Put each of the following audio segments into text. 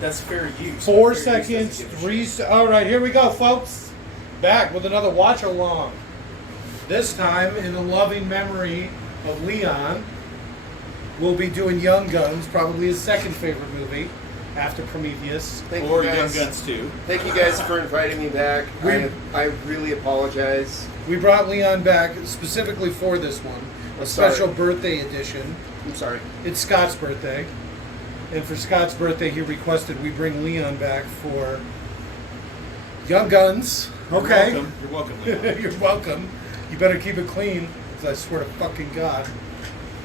That's fair use. 4 Fair use seconds, doesn't give a 3 shit. All right, here we go, folks. Back with another watch along. This time, in the loving memory of Leon, we'll be doing Young Guns, probably his second favorite movie after Prometheus. Thank Or you Young guys. Guns 2. Thank you guys for inviting me back. I really apologize. We brought Leon back specifically for this one, a special birthday edition. I'm sorry. It's Scott's birthday, and for Scott's birthday, he requested we bring Leon back for Young Guns. Okay. You're welcome, Leon. You're welcome. You better keep it clean, because I swear to fucking God.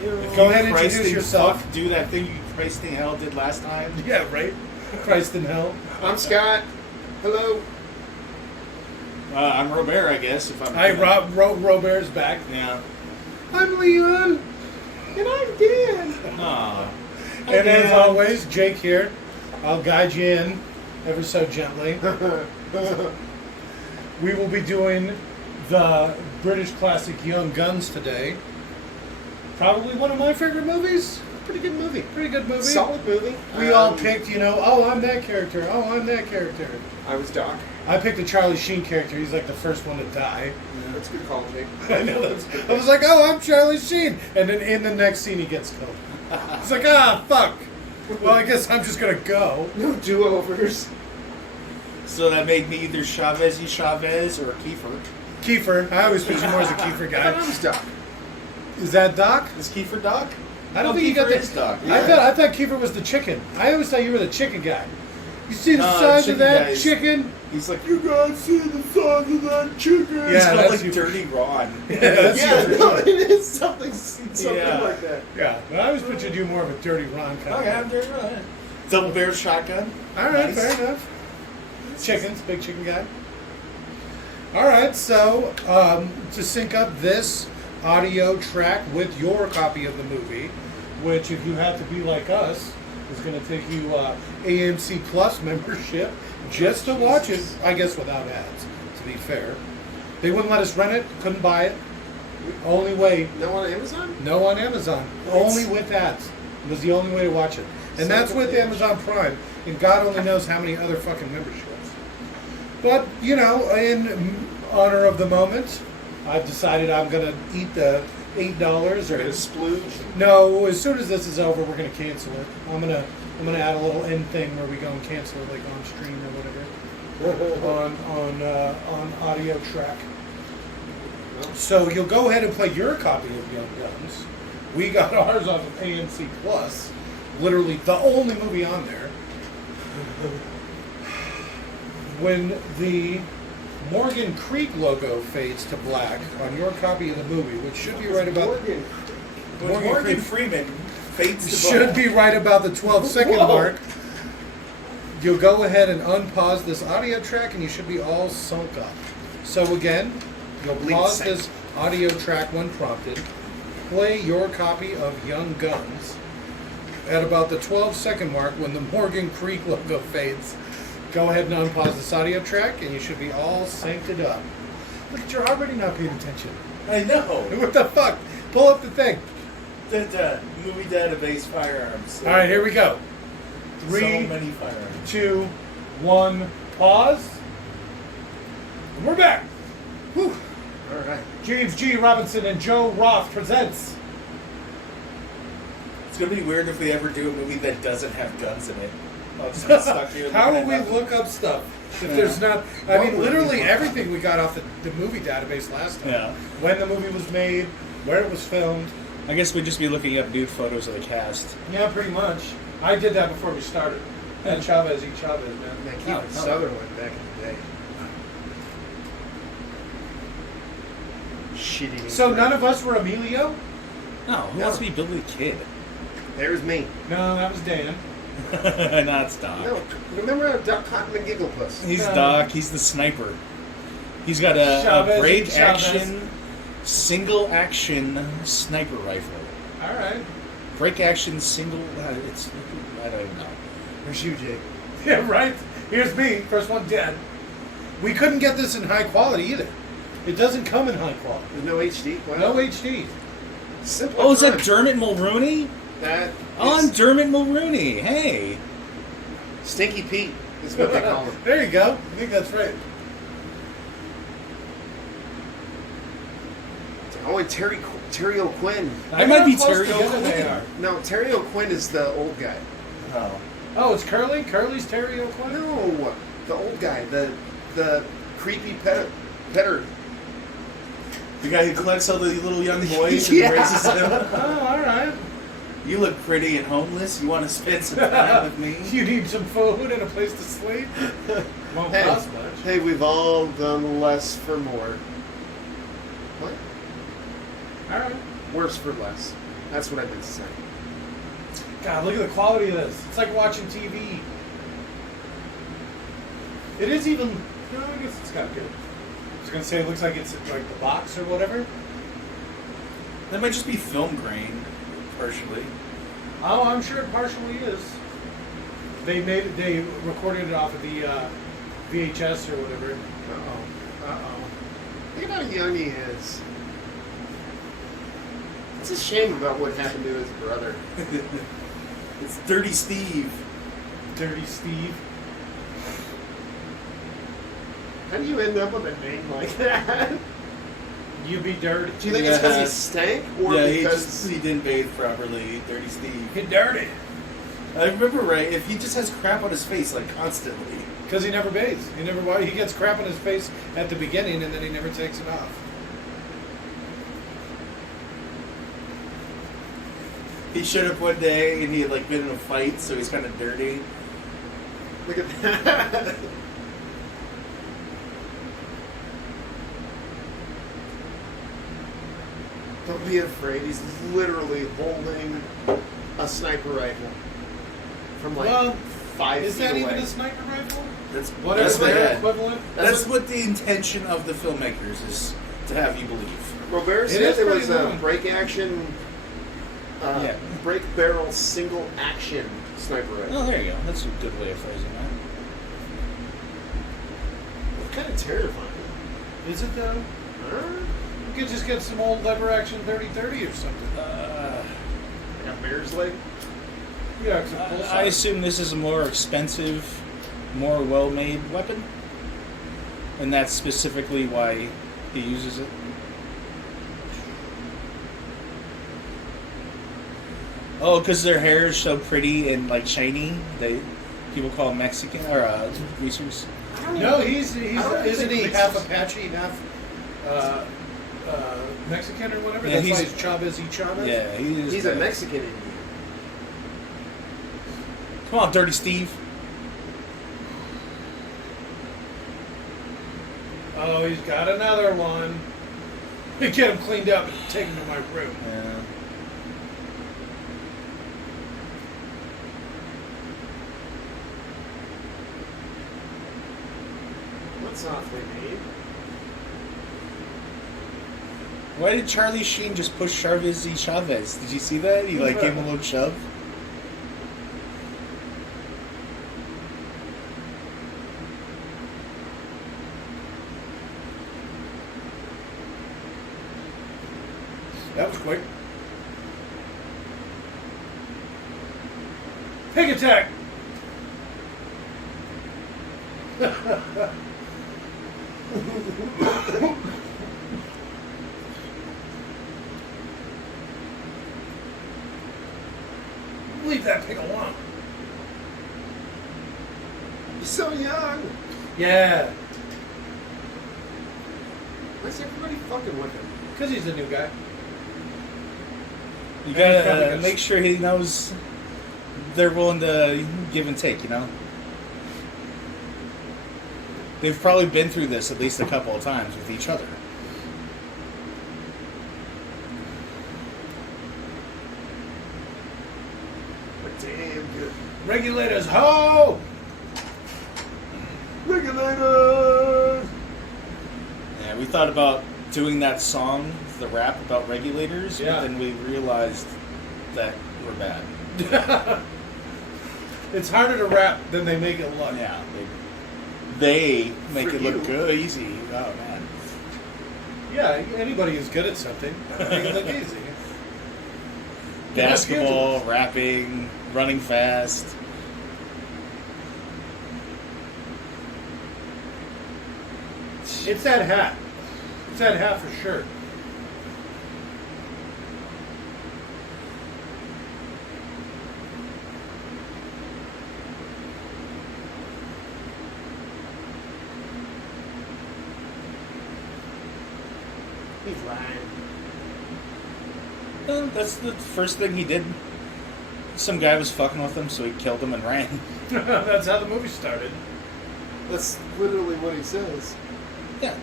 Go ahead and introduce yourself. Do that thing you Christ in hell did last time. Yeah, right? Christ in hell. I'm Scott. Hello. I'm Robert, I guess. If I'm. Hi, Robert's back. Yeah. I'm Leon. And I'm Dan. Aw. And as always, Jake here. I'll guide you in ever so gently. We will be doing the British classic Young Guns today. Probably one of my favorite movies. Pretty good movie. Pretty good movie. Solid movie. We all picked, oh, I'm that character. Oh, I'm that character. I was Doc. I picked the Charlie Sheen character. He's like the first one to die. Yeah, that's a good call, Jake. I know. I was like, oh, I'm Charlie Sheen. And then in the next scene, he gets killed. It's like, fuck. Well, I guess I'm just going to go. No do-overs. So that made me either Chavez or Kiefer. Kiefer. I always picture more as a Kiefer I thought I guy. was Doc. Is that Doc? Is Kiefer Doc? I don't No, think you got Kiefer that. is Doc. I thought Kiefer was the chicken. I always thought you were the chicken guy. You see the No, size of chicken that guy is- chicken? He's like, you guys see the size of that chicken? Yeah, It's called that's like you. Dirty Ron. Yeah, that's Yeah, you. no, it is something Yeah. like that. Yeah, but I always pictured you more of a dirty Ron kind Okay, of I'm Dirty Ron. Double barrel shotgun. All right, Nice. fair enough. Chickens, big chicken guy. All right, so to sync up this audio track with your copy of the movie, which if you have to be like us, is going to take you AMC Plus membership just to watch it, I guess without ads, to be fair. They wouldn't let us rent it, couldn't buy it. Only way, No on Amazon? no on Amazon, only with ads. It was the only way to watch it. And that's with Amazon Prime, and God only knows how many other fucking memberships. But, in honor of the moment, I've decided I'm going to eat the $8 You're or... gonna splooge. No, as soon as this is over, we're going to cancel it. I'm gonna add a little end thing where we go and cancel it, like on stream or whatever, on audio track. So you'll go ahead and play your copy of Young Guns. We got ours off of AMC Plus, literally the only movie on there. When the Morgan Creek logo fades to black on your copy of the movie, which should be right about When Morgan Freeman fades to should black. be right about the 12-second Whoa. mark. You'll go ahead and unpause this audio track, and you should be all sunk up. So again, you'll pause this audio track when prompted. Play your copy of Young Guns at about the 12-second mark when the Morgan Creek logo fades. Go ahead and unpause this audio track, and you should be all synced up. Look at you're already not paying attention. I know. What the fuck? Pull up the thing. The movie database firearms. All right, here we go. So 3, many firearms. 2, 1, pause. And we're back. Whew. All right. James G. Robinson and Joe Roth presents. It's gonna be weird if we ever do a movie that doesn't have guns in it. I'll just be stuck here How will looking we at nothing. look up stuff if Yeah. there's not? I What mean, would literally we look everything we got off the movie database last time. Yeah. When the movie was made, where it was filmed. I guess we'd just be looking up nude photos of the cast. Yeah, pretty much. I did that before we started. And Chavez, man. Man, Oh, Kiefer Sutherland back in the day. Shitty. So none of us were Emilio? No, who No. wants to be Billy the Kid? There's me. No, that was Dan. Not Doc. No, remember Doc Cotton and Gigglepuss? He's No. Doc. He's the sniper. He's got a Chavez, break Chavez. action, single action sniper rifle. All right. Break action single. It's I don't know. Where's you, Jake? Yeah, right. Here's me, first one dead. We couldn't get this in high quality either. It doesn't come in high quality. There's no HD? Wow. No HD. Simple. Oh, is that Dermot Mulrooney? That Oh, I'm is- Dermot Mulrooney. Hey. Stinky Pete is what they call him. There you go. I think that's right. Oh, and Terry O'Quinn. I might be Look how close Terry together they O'Quinn. are. No, Terry O'Quinn is the old guy. Oh. Oh, it's Curly? Curly's Terry O'Quinn? No, the old guy, the creepy petter. The guy who collects all the little young boys Yeah. and raises them. Oh, all right. You look pretty and homeless. You want to spend some time with me? You need some food and a place to sleep? Won't Hey, cost much. hey, we've all done less for more. What? All right. Worse for less. That's what I meant to say. God, look at the quality of this. It's like watching TV. It is even... No, I guess it's kind of good. I was going to say it looks like it's like the box or whatever. That might just be film grain, partially. Oh, I'm sure it partially is. They recorded it off of the VHS or whatever. Look at how young he is. It's a shame about what happened to his brother. It's Dirty Steve. Dirty Steve. How do you end up with a name like that? You be dirty. Do you think it's because Yeah. he stank, or Yeah, because he didn't bathe properly. Dirty Steve. Get dirty. I remember right. If he just has crap on his face like constantly. Because he never bathes. He gets crap on his face at the beginning and then he never takes it off. He showed up one day and he had like been in a fight, so he's kind of dirty. look at that? Don't be afraid. He's literally holding a sniper rifle from like Well, 5 is feet that away. even a sniper rifle? That's Whatever that's what their they- equivalent? That's what the intention of the filmmakers is to have you believe. Robert It said is there pretty was a long. break action, Yeah. break barrel single action sniper rifle. Oh, there you go. That's a good way of phrasing that. It's kind of terrifying. Is it though? Huh? You could just get some old lever action 30-30 or something. Like a bear's leg? Yeah, it's a full I size. assume this is a more expensive, more well-made weapon, and that's specifically why he uses it. Oh, because their hair is so pretty and like shiny. People call them Mexican or greasers. No, he's I don't isn't think he Mexicans- half Apache, half Mexican or whatever? Yeah, That's why he's- he's Chavez y Chavez? Yeah, he is. He's a Mexican Indian. Come on, Dirty Steve. Oh, he's got another one. Get him cleaned up and take him to my room. Yeah. What's softly made? Why did Charlie Sheen just push Chavez? Did you see that? He like gave him a little shove. That was quick. Pig attack! Leave that pig alone. He's so young. Yeah, Why's everybody fucking with him? because he's a new guy. You And he probably gotta gets- make sure he knows they're willing to give and take, you know? They've probably been through this at least a couple of times with each other. But damn good. Regulators, ho! Regulators! Yeah, we thought about doing that song, the rap about regulators, Yeah. but then we realized that we're bad. It's harder to rap than they make it look. Yeah, they make For it look you. good, easy. Oh man. Yeah, anybody who's good at something, make it look easy. Basketball, rapping, running fast. It's that hat. It's that hat for sure. He's lying. That's the first thing he did. Some guy was fucking with him, so he killed him and ran. That's how the movie started. That's literally what he says. Yeah.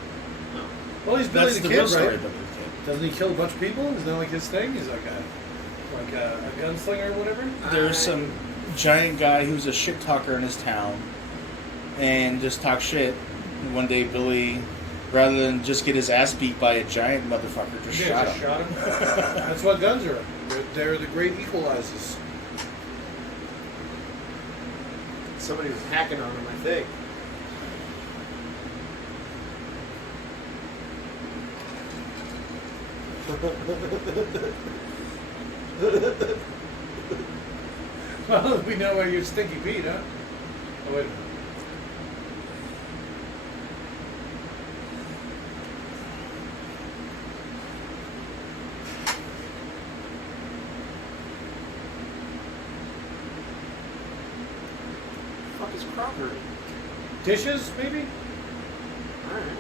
Well, he's Billy That's the the real Kid, story right? of Billy the Kid. Doesn't he kill a bunch of people? Isn't that like his thing? He's like a gunslinger or whatever? There's some giant guy who's a shit talker in his town and just talk shit. And one day Billy, rather than just get his ass beat by a giant motherfucker, just shot him. Shot him. That's what guns are. They're the great equalizers. Somebody was hacking on him, I think. Well, we know where you're Stinky Pete, huh? Oh, wait a minute. Fuck is crockery? Dishes, maybe? Alright.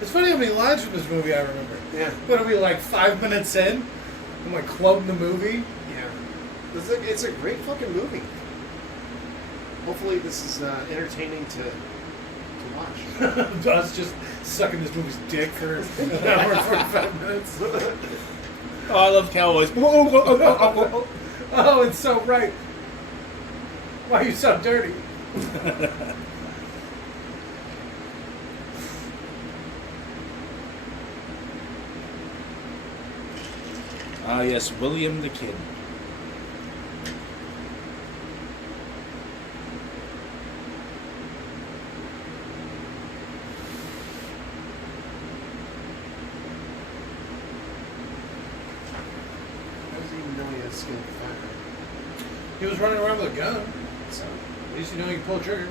It's funny how many lines from this movie I remember. Yeah. What are we, like 5 minutes in? I'm like quoting the movie. Yeah. It's a great fucking movie. Hopefully this is entertaining to watch. Us just sucking this movie's dick for an hour and 45 minutes. Oh, I love cowboys. Oh, it's so right. Why are you so dirty? Ah, yes, William the Kid. How does he even know he has skin fire? He was running around with a gun, so at least you know you can pull a trigger.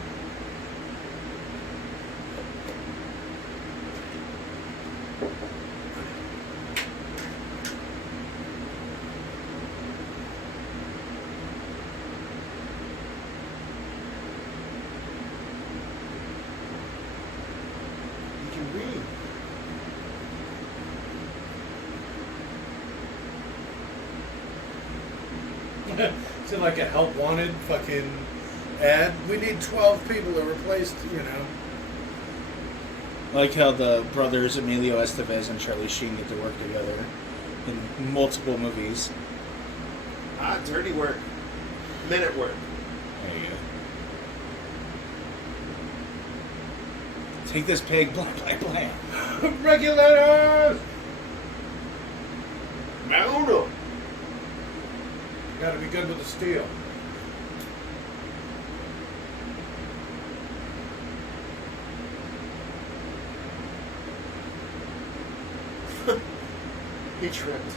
He can read. Is it like a help wanted fucking ad? We need 12 people to replace, you know. I like how the brothers Emilio Estevez and Charlie Sheen get to work together in multiple movies. Ah, dirty work. Minute work. There you go. Take this pig, blah, blah, blah. Regulators! Mount up. Gotta be good with the steel. He tripped.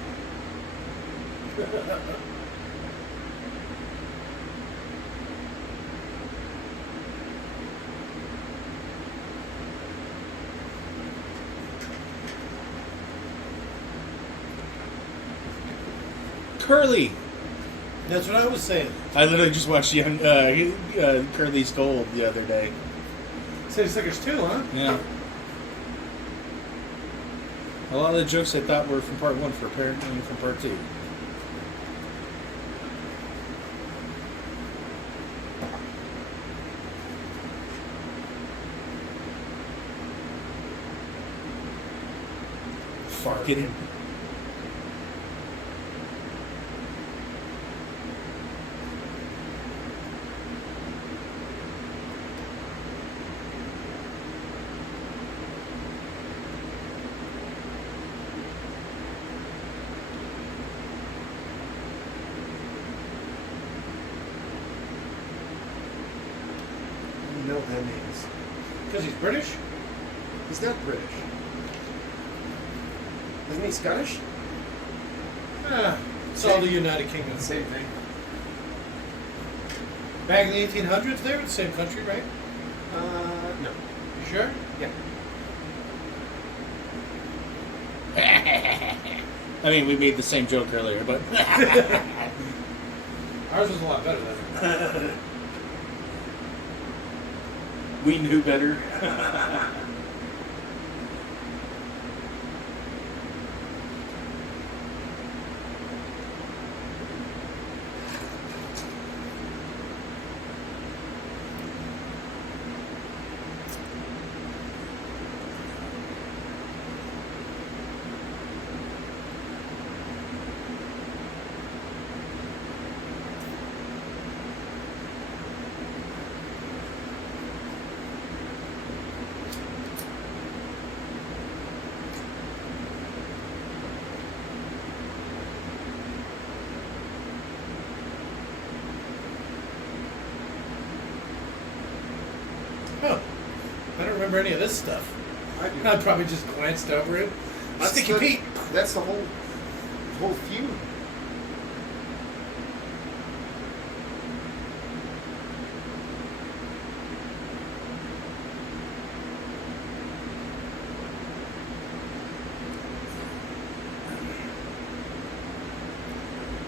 Curly! That's what I was saying. I literally just watched Curly's Gold the other day. City Slickers 2, huh? Yeah. A lot of the jokes I thought were from part one for apparently from part two. Fucking. the names. Because he's British? He's not British. Isn't he Scottish? It's all the United Kingdom. Same thing. Back in the 1800s, they were the same country, right? No. You sure? Yeah. I mean, we made the same joke earlier, but Ours was a lot better than it. we knew better. Huh. I don't remember any of this stuff. I do. I probably just glanced over it. Sticky Pete. That's the whole feud.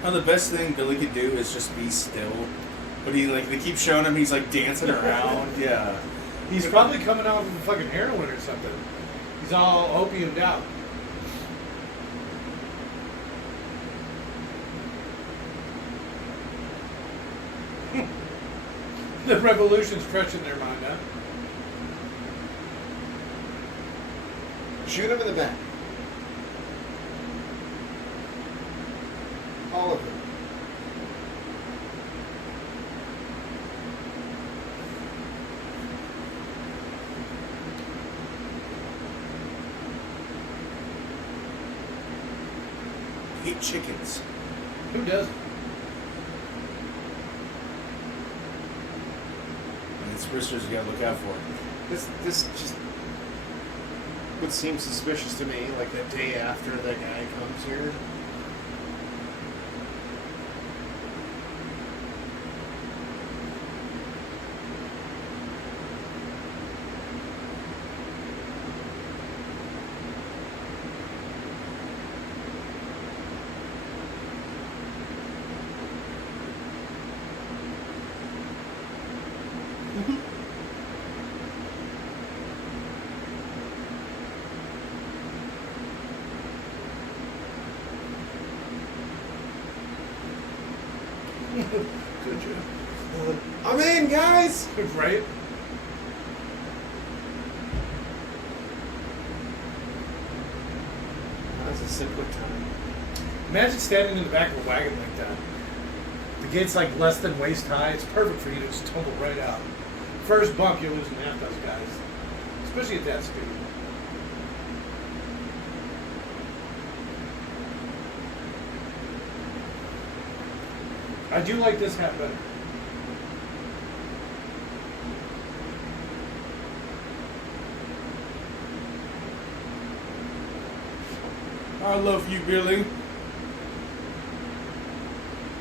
Well, the best thing Billy could do is just be still. But they keep showing him he's like dancing around. Yeah. He's probably coming out with fucking heroin or something. He's all opiumed out. The revolution's fresh in their mind, huh? Shoot him in the back. All of them. Hate chickens. Who doesn't? And it's roosters you gotta look out for. This just would seem suspicious to me, like the day after that guy comes here. Good job. I'm in, guys! Right? That's a simple time. Imagine standing in the back of a wagon like that. The gate's like less than waist high. It's perfect for you to just tumble right out. First bump, you're losing half those guys. Especially at that speed. I do like this hat better. I love you, Billy.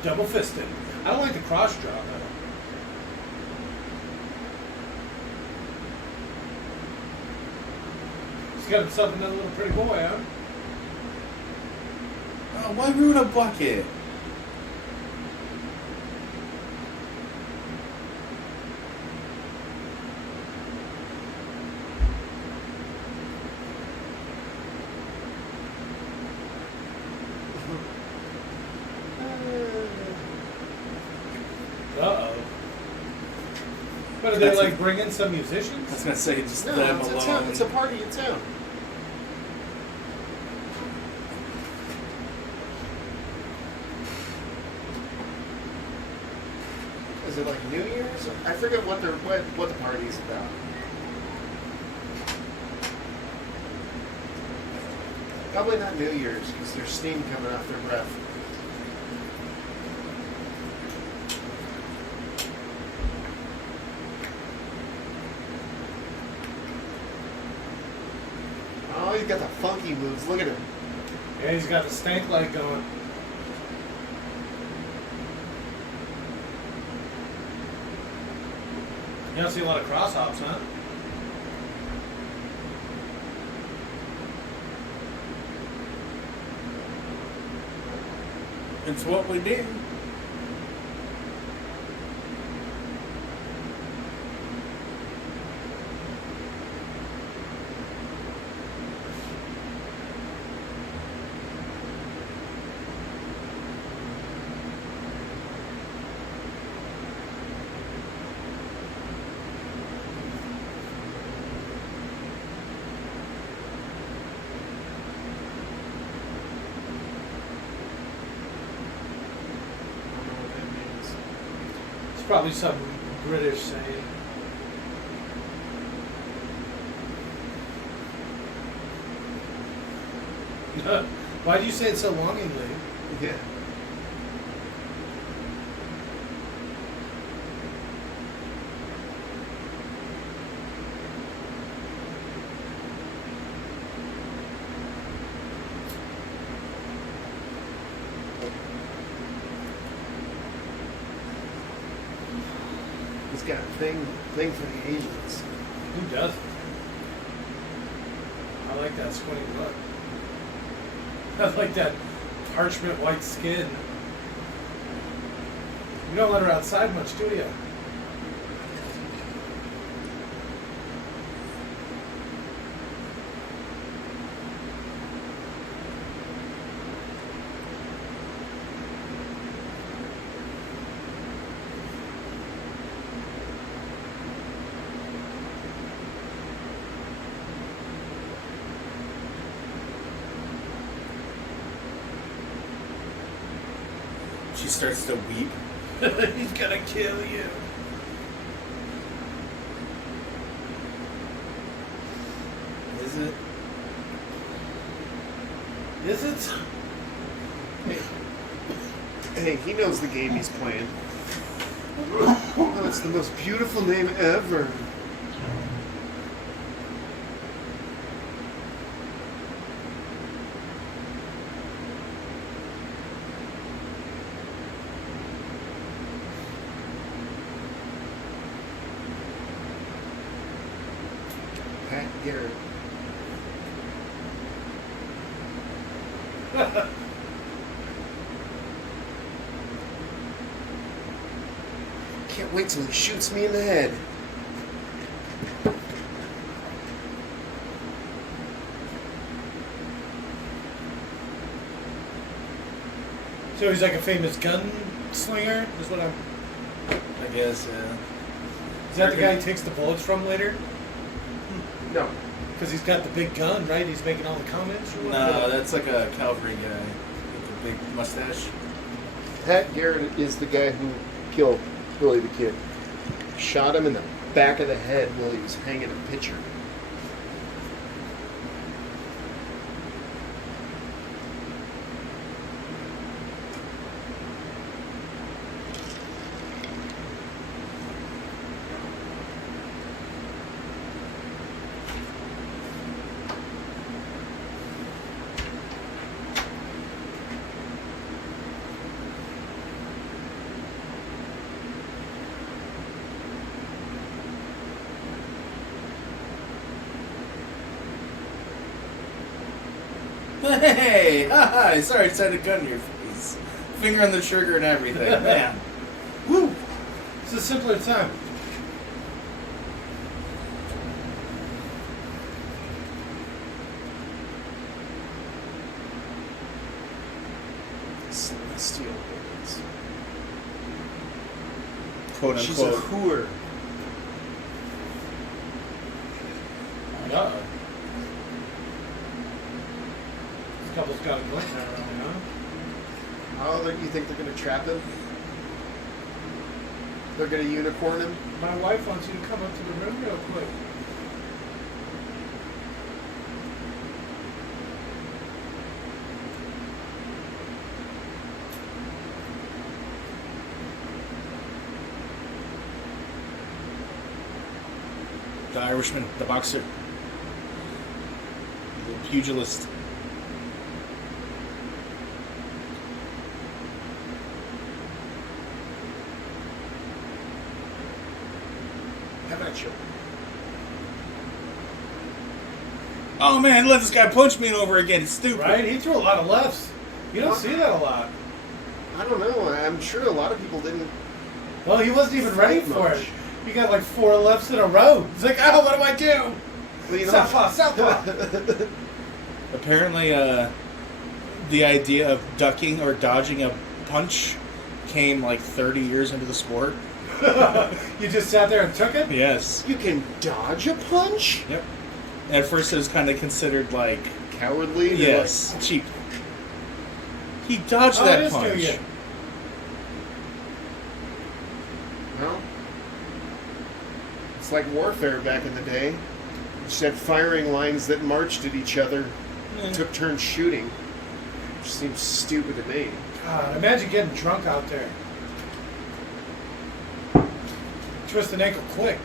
Double fisted. I don't like the cross draw though. He's got himself another little pretty boy, huh? Oh, why ruin a bucket? Uh-oh. But did they like bring in some musicians? I was gonna say just No, them it's a alone. town. It's a party in town. Is it like New Year's? I forget what the party is about. Probably not New Year's because there's steam coming off their breath. funky moves. Look at him. Yeah, he's got the stank light going. You don't see a lot of cross hops, huh? It's what we do. It's probably some British saying. Why do you say it so longingly? Yeah. He's got a thing for the Asians. Who doesn't? I like that squinty look. I like that parchment white skin. You don't let her outside much, do you? She starts to weep. He's gonna kill you. Is it? Is it? Hey, he knows the game he's playing. Oh, it's the most beautiful name ever. Pat Garrett. Can't wait till he shoots me in the head. So he's like a famous gunslinger, is what I'm... I guess, yeah. Is that the guy he takes the bullets from later? No. Because he's got the big gun, right? He's making all the comments? Or what? No, that's like a cavalry guy with the big mustache. Pat Garrett is the guy who killed Billy the Kid. Shot him in the back of the head while he was hanging a pitcher. Hey! Haha! Sorry, I had a gun in your face. Finger on the trigger and everything. Man. Woo! It's a simpler time. Celestial Boys. Quote She's a unquote. hooer. Uh-oh. This couple's got a gun now, huh? Oh, you think they're going to trap him? They're going to unicorn him? My wife wants you to come up to the room real quick. The Irishman, the boxer, the pugilist. touch him. Oh man, let this guy punch me over again. It's stupid. Right? He threw a lot of lefts. You don't see that a lot. I don't know. I'm sure a lot of people didn't. Well, he wasn't even ready Fight for much. it. He got like 4 lefts in a row. He's like, oh, what do I do? Well, you know, Southpaw, southpaw. Apparently, the idea of ducking or dodging a punch came like 30 years into the sport. You just sat there and took it? Yes. you can dodge a punch? Yep. At first, it was kind of considered like, Cowardly? They're yes, cheap. He dodged Oh, it that is New punch. Year. like, well, it's like warfare back in the day. You just had firing lines that marched at each other, took turns shooting. Which seems stupid to me. God, imagine getting drunk out there. Twist an ankle quick.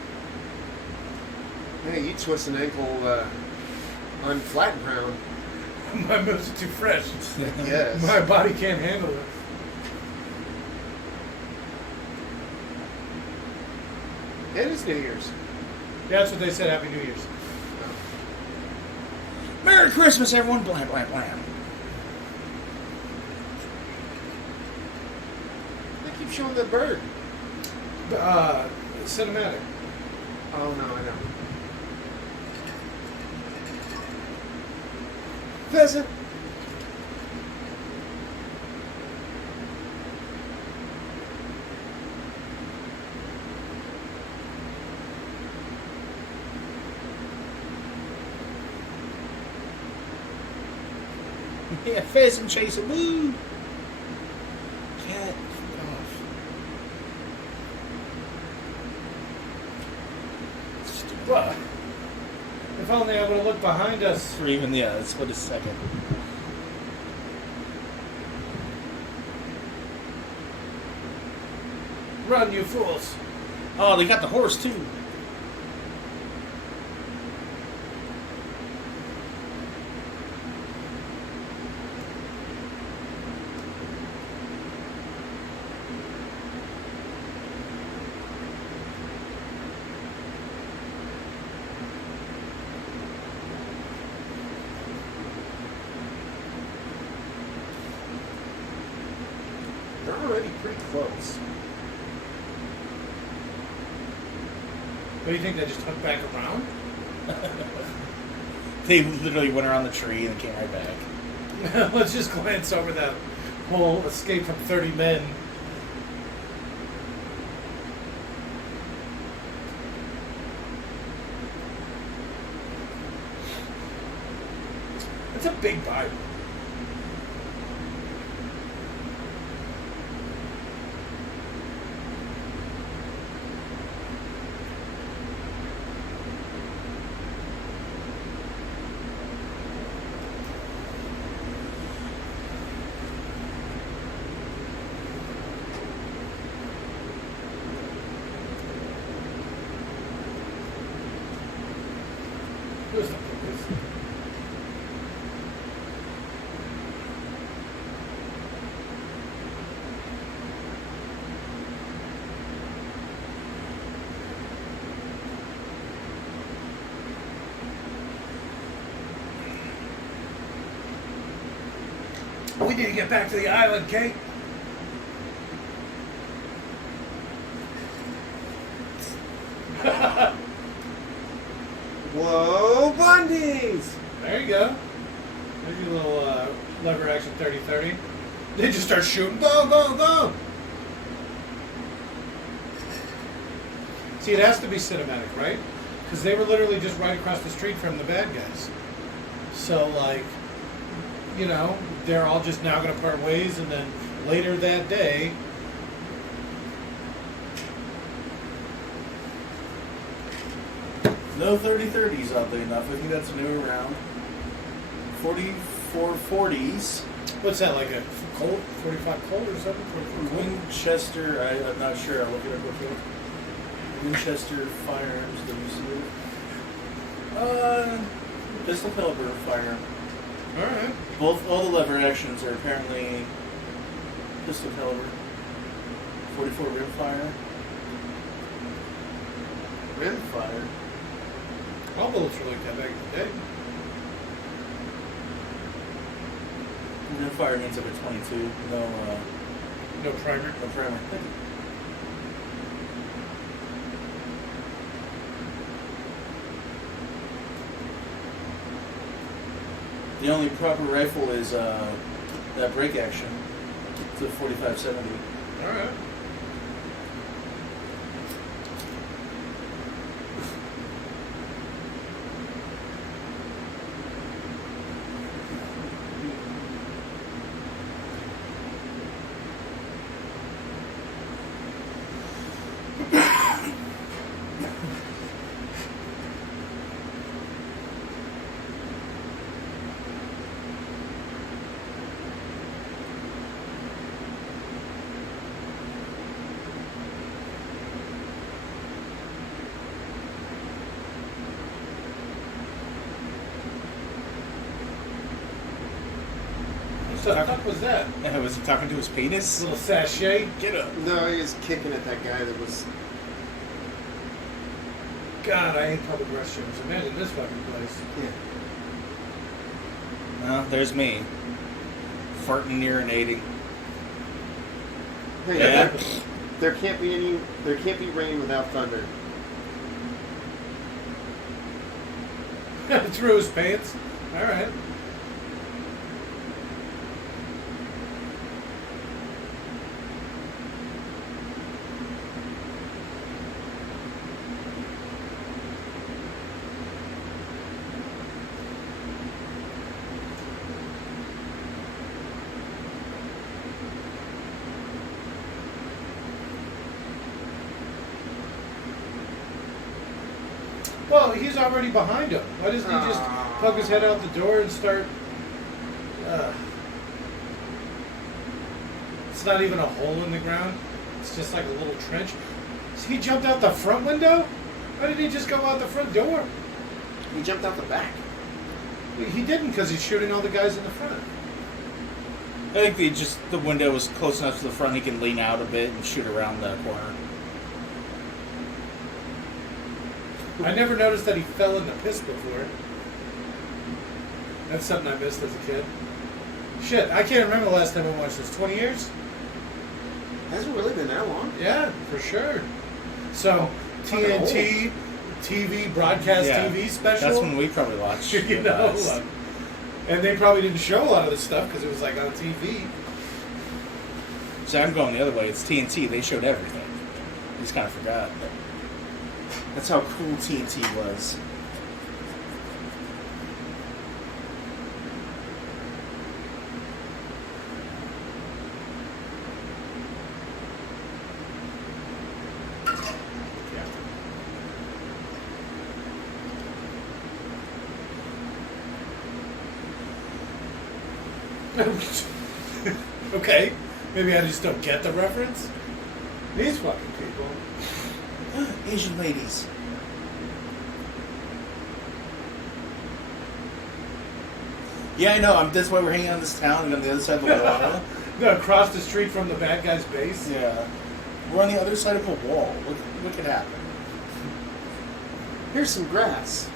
Hey, you twist an ankle on flat ground. My moves are too fresh. Yes. My body can't handle it. It is New Year's. Yeah, that's what they said. Happy New Year's. Merry Christmas, everyone! Blam, blam, blam. They keep showing the bird. Cinematic. Oh, no, I know. Pheasant. Yeah, pheasant chaser, woo! Cat, off. What? If only I would have looked behind us. For even, yeah, that's what a second. Run, you fools. Oh, they got the horse too. They're already pretty close. What do you think? They just hooked back around? They literally went around the tree and came right back. Let's just glance over that whole escape from 30 men. It's a big Bible. Who's the police? We need to get back to the island, Kate. Whoa, bundies! There you go. There's your little lever action 30-30. They just start shooting. Go, go, go! See, it has to be cinematic, right? Because they were literally just right across the street from the bad guys. So, like, you know, they're all just now going to part ways, and then later that day... No 30-30s, oddly enough. I think that's new around. 44-40s. What's that, like a Colt? 45 Colt or something? 44 Colt? Winchester, I'm not sure. I'll look it up real quick. Winchester firearms, pistol caliber firearm. Alright. All the lever actions are apparently pistol caliber. 44 rimfire. Rimfire. All bullets were like that back in the day. No fire means over 22. No primer. No primer. The only proper rifle is that break action. It's a 45-70. All right. What the fuck was that? Was he talking to his penis? Little sachet? Get up. No, he was kicking at that guy that was. God, I hate public restrooms. Imagine this fucking place. Yeah. No, there's me. Farting and urinating. Hey, Yeah. there can't be any. There can't be rain without thunder. Through his pants. All right. Well, he's already behind him. Why doesn't he just poke his head out the door and start... It's not even a hole in the ground. It's just like a little trench. So he jumped out the front window? Why didn't he just go out the front door? He jumped out the back. He didn't because he's shooting all the guys in the front. I think the window was close enough to the front he can lean out a bit and shoot around the corner. I never noticed that he fell in the piss before. That's something I missed as a kid. Shit, I can't remember the last time I watched this. 20 years? Hasn't really been that long. Yeah, for sure. So, Fucking TNT, TV, broadcast Yeah, TV special. That's when we probably watched. you it know, last. and they probably didn't show a lot of this stuff because it was like on TV. So I'm going the other way. It's TNT. They showed everything. You just kind of forgot. That's how cool TNT was. Okay, maybe I just don't get the reference. These fucking people. Asian ladies. Yeah, I know. That's why we're hanging out in this town and on the other side of the wall. No, across the street from the bad guy's base. Yeah. We're on the other side of a wall. What could happen? Here's some grass.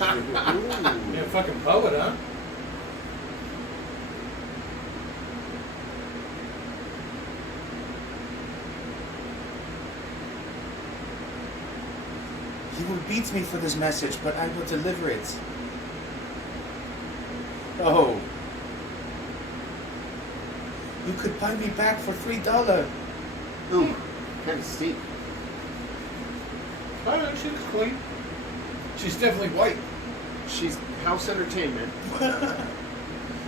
Yeah, fucking poet, huh? He will beat me for this message, but I will deliver it. Oh. You could buy me back for $3. Ooh, kind of steep. I don't know, she looks clean. She's definitely white. She's house entertainment It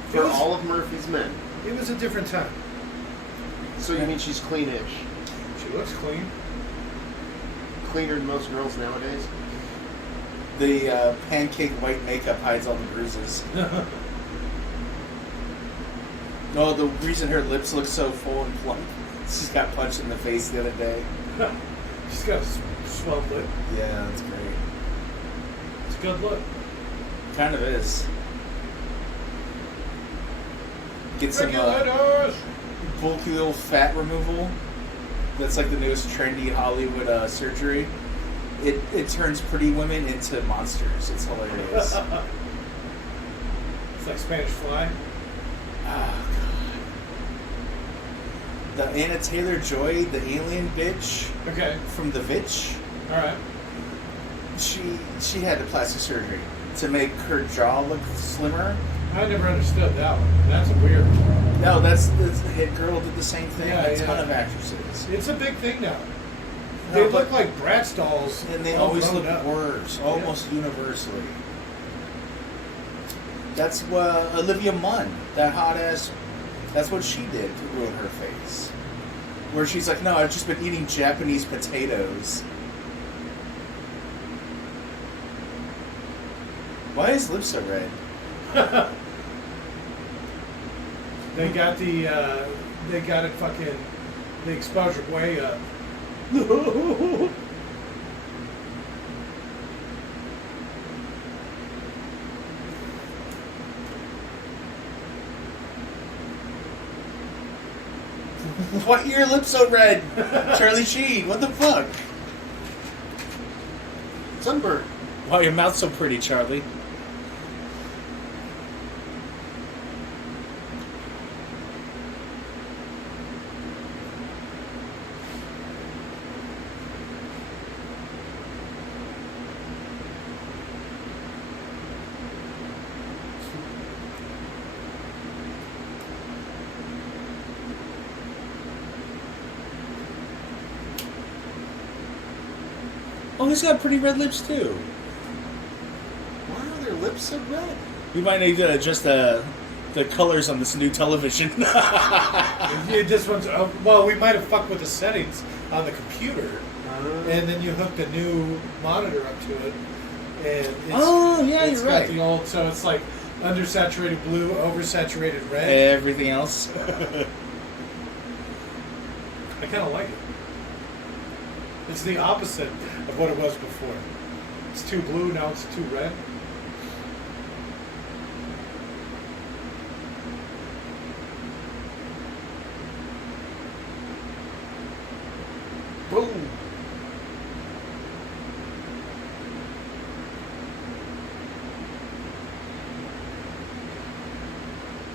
for was- all of Murphy's men. It was a different time. So you mean she's cleanish? She looks clean. Cleaner than most girls nowadays? The pancake white makeup hides all the bruises. No, the reason her lips look so full and plump, she's got punched in the face the other day. She's got a swelled lip. Yeah, that's great. It's a good look. Kind of is. Get some Regulators! bulky little fat removal. That's like the newest trendy Hollywood surgery. It turns pretty women into monsters. It's hilarious. It's like Spanish Fly. Oh, God. The Anna Taylor-Joy, the alien bitch Okay. from The Vitch, Alright. she had the plastic surgery to make her jaw look slimmer. I never understood that one. That's weird. No, that's Hit Girl did the same thing. Yeah, A yeah. ton of actresses. It's a big thing now. No, They but- look like Bratz dolls. And they all always grown look up. worse, almost universally. That's what Olivia Munn, that hot ass, that's what she did to ruin her face. Where she's like, no, I've just been eating Japanese potatoes. Why is lips so red? They got it fucking, the exposure way up. Why are your lips so red? Charlie Sheen, what the fuck? Sunburn. Why your mouth so pretty, Charlie? Oh, he's got pretty red lips too. Why are their lips so red? We might need to adjust the colors on this new television. It just runs. Well, we might have fucked with the settings on the computer, and then you hooked a new monitor up to it, and it's you're got right. the old. So it's like undersaturated blue, oversaturated red. Everything else. I kind of like it. It's the opposite of what it was before. It's too blue, now it's too red. Boom.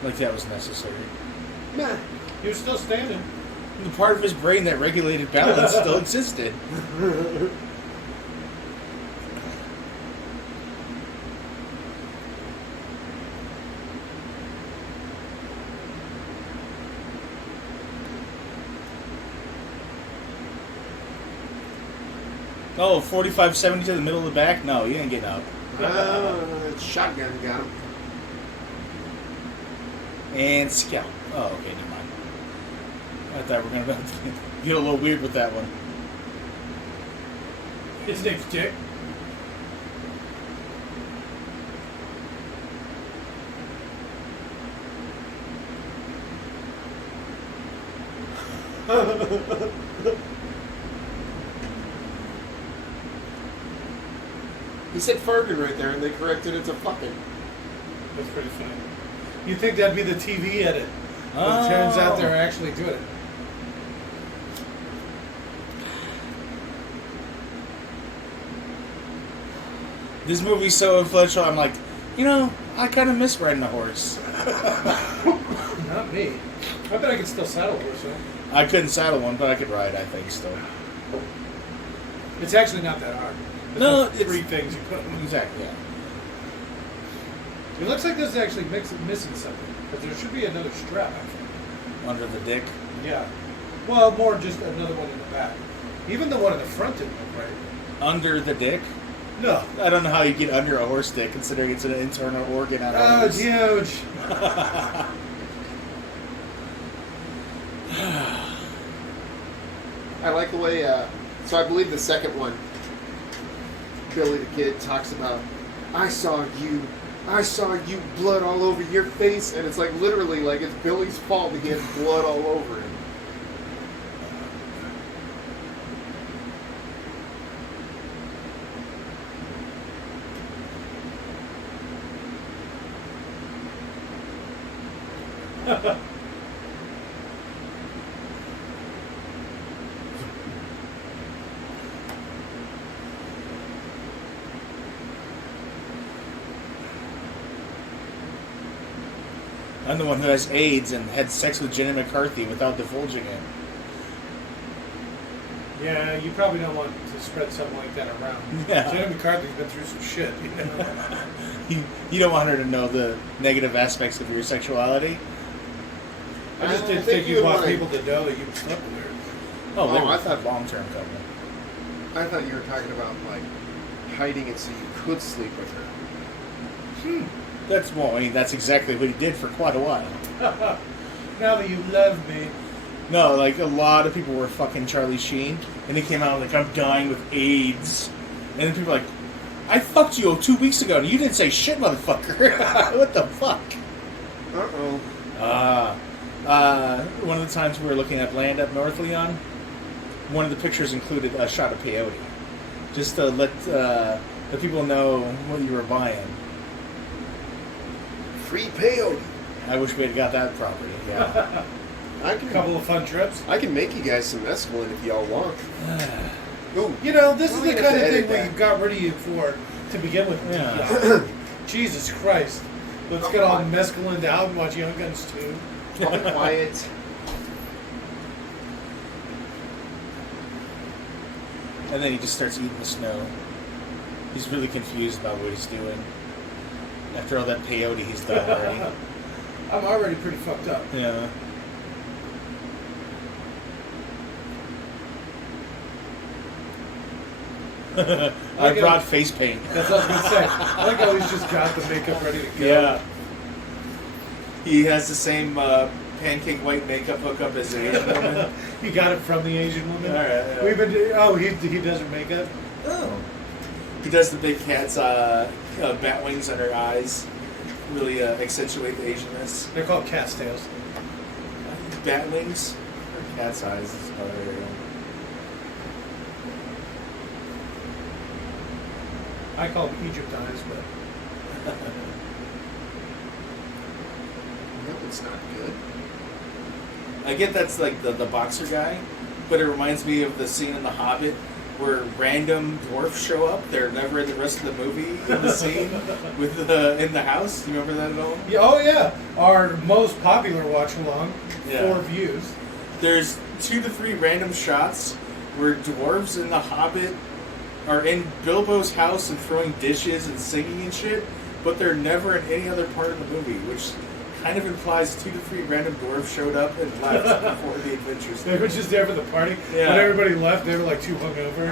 Like that was necessary. Nah. He was still standing. The part of his brain that regulated balance still existed. Oh, 45-70 to the middle of the back? No, you ain't getting up. Shotgun got him. And scalp. Oh, okay, never mind. I thought we were going to get a little weird with that one. His name's Dick. He said Fergus right there, and they corrected it to fucking. That's pretty funny. You'd think that'd be the TV edit. But it turns out they're actually doing it. This movie's so influential, I'm like, I kind of miss riding a horse. Not me. I bet I could still saddle a horse, though. I couldn't saddle one, but I could ride, I think, still. It's actually not that hard. There's No, like three things you put in. Exactly, yeah. It looks like this is actually missing something. But there should be another strap, I think. Under the dick. Yeah. Well, more just another one in the back. Even the one in the front didn't look right. Under the dick? No. I don't know how you get under a horse dick, considering it's an internal organ on a Oh, horse. it's huge. I like the way. So I believe the second one, Billy the Kid talks about. I saw you I saw you blood all over your face, and it's like literally like it's Billy's fault that he has blood all over him. I'm the one who has AIDS and had sex with Jenny McCarthy without divulging it. Yeah, you probably don't want to spread something like that around. Yeah. Jenny McCarthy's been through some shit. You know? You don't want her to know the negative aspects of your sexuality. I just I didn't think think you you would want wanna- people to know that you slept with her. Oh, they I were thought- long-term couple. I thought you were talking about like hiding it so you could sleep with her. That's exactly what he did for quite a while. Now that you love me. No, like a lot of people were fucking Charlie Sheen, and he came out like, I'm dying with AIDS. And then people were like, I fucked you 2 weeks ago, and you didn't say shit, motherfucker. What the fuck? One of the times we were looking at land up north, Leon, one of the pictures included a shot of peyote. Just to let the people know what you were buying. Free peyote. I wish we had got that property, yeah. I A couple of fun trips. can make you guys some mescaline if y'all want. Ooh. You know, this is We're the gonna kind have of to thing edit where that. you got rid of you for to begin with. Yeah. Jesus Christ. Let's get all mescaline out and watch Young Guns 2. I'll be quiet. And then he just starts eating the snow. He's really confused about what he's doing. After all that peyote he's done already. I'm already pretty fucked up. Yeah. I brought face paint. That's what I was going to say. I like how he's just got the makeup ready to go. Yeah. He has the same pancake white makeup hookup as the Asian woman. He got it from the Asian woman. All right, yeah. We've been. He does her makeup. Oh. He does the big cat's bat wings under her eyes. Really accentuate the Asianness. They're called cat's tails. Bat wings? Or cat's eyes. Oh, there we go. I call them Egypt eyes, but No, it's not good. I get that's like the boxer guy, but it reminds me of the scene in The Hobbit where random dwarfs show up. They're never in the rest of the movie in the scene with in the house. Do you remember that at all? yeah, oh yeah, our most popular watch along. Yeah. 4 views. There's 2 to 3 random shots where dwarves in The Hobbit are in Bilbo's house and throwing dishes and singing and shit, but they're never in any other part of the movie, which kind of implies 2 to 3 random dwarves showed up and left before the adventures. They were just there for the party. Yeah. When everybody left, they were like too hungover.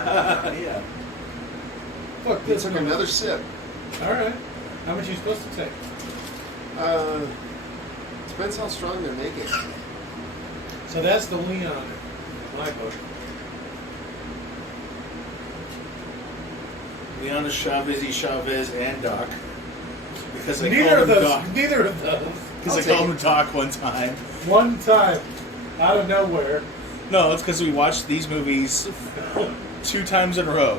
Yeah. Fuck He this. took one. another sip. All right. How much are you supposed to take? Depends how strong they're making. So that's the Leon in my book. Leona Chavez and Doc. Because I Neither called of him those. Doc. Neither of those. Because I'll I take called it. him Doc one time. One time, out of nowhere. No, it's because we watched these movies 2 times in a row.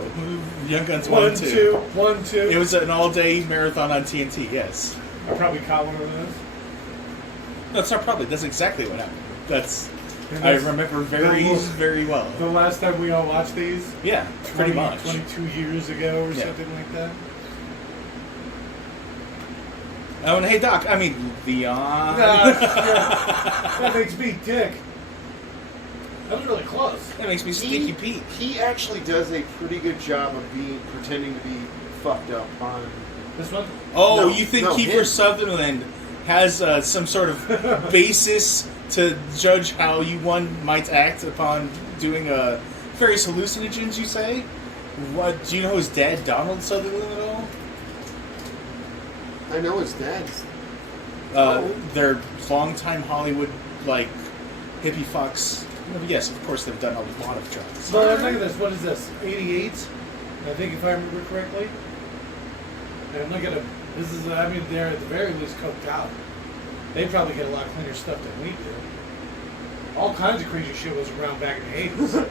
Young Guns 1 and 2. 1, 2. It was an all-day marathon on TNT, yes. I probably caught one of those. No, it's not probably. That's exactly what happened. That's And I that's remember very, the- very well. The last time we all watched these, Yeah, pretty 20, much. 22 years ago or Yeah. something like that. Oh, and hey, Doc, I mean, Leon. That makes me dick. That was really close. That makes me Stinky Pete. He actually does a pretty good job of pretending to be fucked up on. This one? Oh, No, you think no, Kiefer him. Sutherland has some sort of basis to judge how one might act upon doing various hallucinogens, you say? What, do you know his dad, Donald Sutherland, at all? I know his dad. They're longtime Hollywood, like, hippie fucks. Well, yes, of course, they've done a lot of drugs. So look at this. What is this? 88? I think if I remember correctly. And look at them. This is, I mean, they're at the very least coked out. They probably get a lot cleaner stuff than we do. All kinds of crazy shit was around back in the 80s.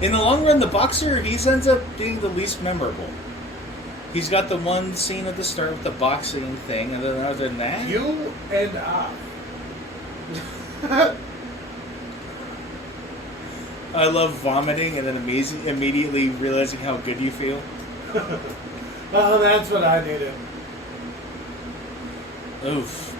In the long run, the boxer, he ends up being the least memorable. He's got the one scene at the start with the boxing thing, and then other than that... You and I. I love vomiting and then immediately realizing how good you feel. Oh, that's what I needed. Oof.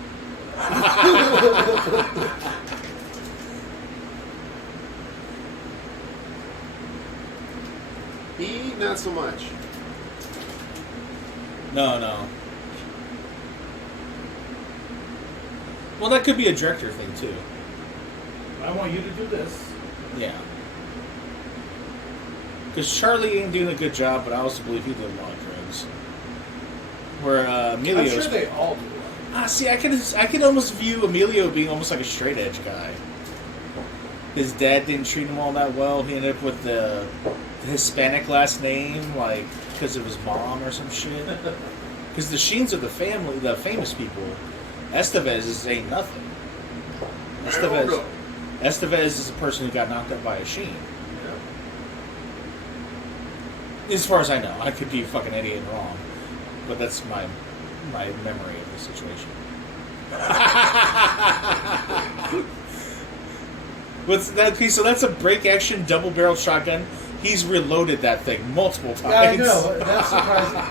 E, not so much. No. Well, that could be a director thing, too. I want you to do this. Yeah. Because Charlie ain't doing a good job, but I also believe he did a lot of drugs. Where Emilio... I'm sure they all do. See, I could almost view Emilio being almost like a straight edge guy. His dad didn't treat him all that well. He ended up with the Hispanic last name, like, because of his mom or some shit. Because the Sheens are the family, the famous people. Estevez ain't nothing. Estevez is a person who got knocked up by a Sheen. Yeah. As far as I know. I could be a fucking idiot and wrong. But that's my memory of the situation. What's that? Okay, so that's a break action double barrel shotgun. He's reloaded that thing multiple times. Yeah, I know. That's surprising.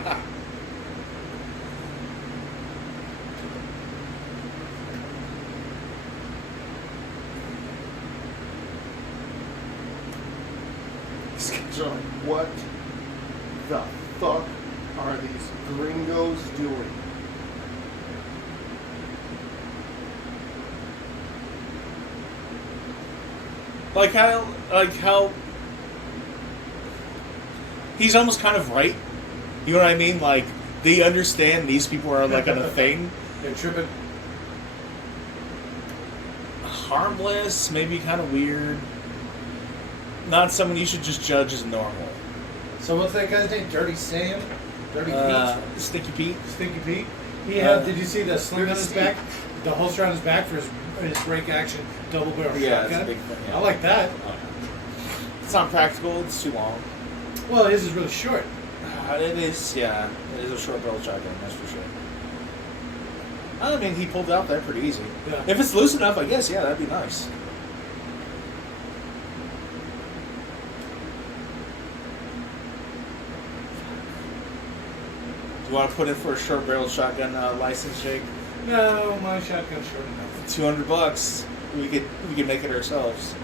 So, what the fuck are these gringos doing? Like how he's almost kind of right. You know what I mean? Like, they understand these people are like on a thing. They're tripping. Harmless, maybe kind of weird. Not someone you should just judge as normal. So what's that guy's name? Dirty Sam? Dirty Pete? Stinky Pete. Stinky Pete? He had, did you see the sling on his back? The holster on his back for his break action double barrel shotgun? That's a big thing. Yeah. I like that. It's not practical, it's too long. Well, his is really short. It is, yeah. It is a short barrel shotgun, that's for sure. I mean, he pulled it out there pretty easy. Yeah. If it's loose enough, I guess, yeah, that'd be nice. Do you want to put in for a short barrel shotgun license, Jake? No, my shotgun's short enough. $200. We could make it ourselves.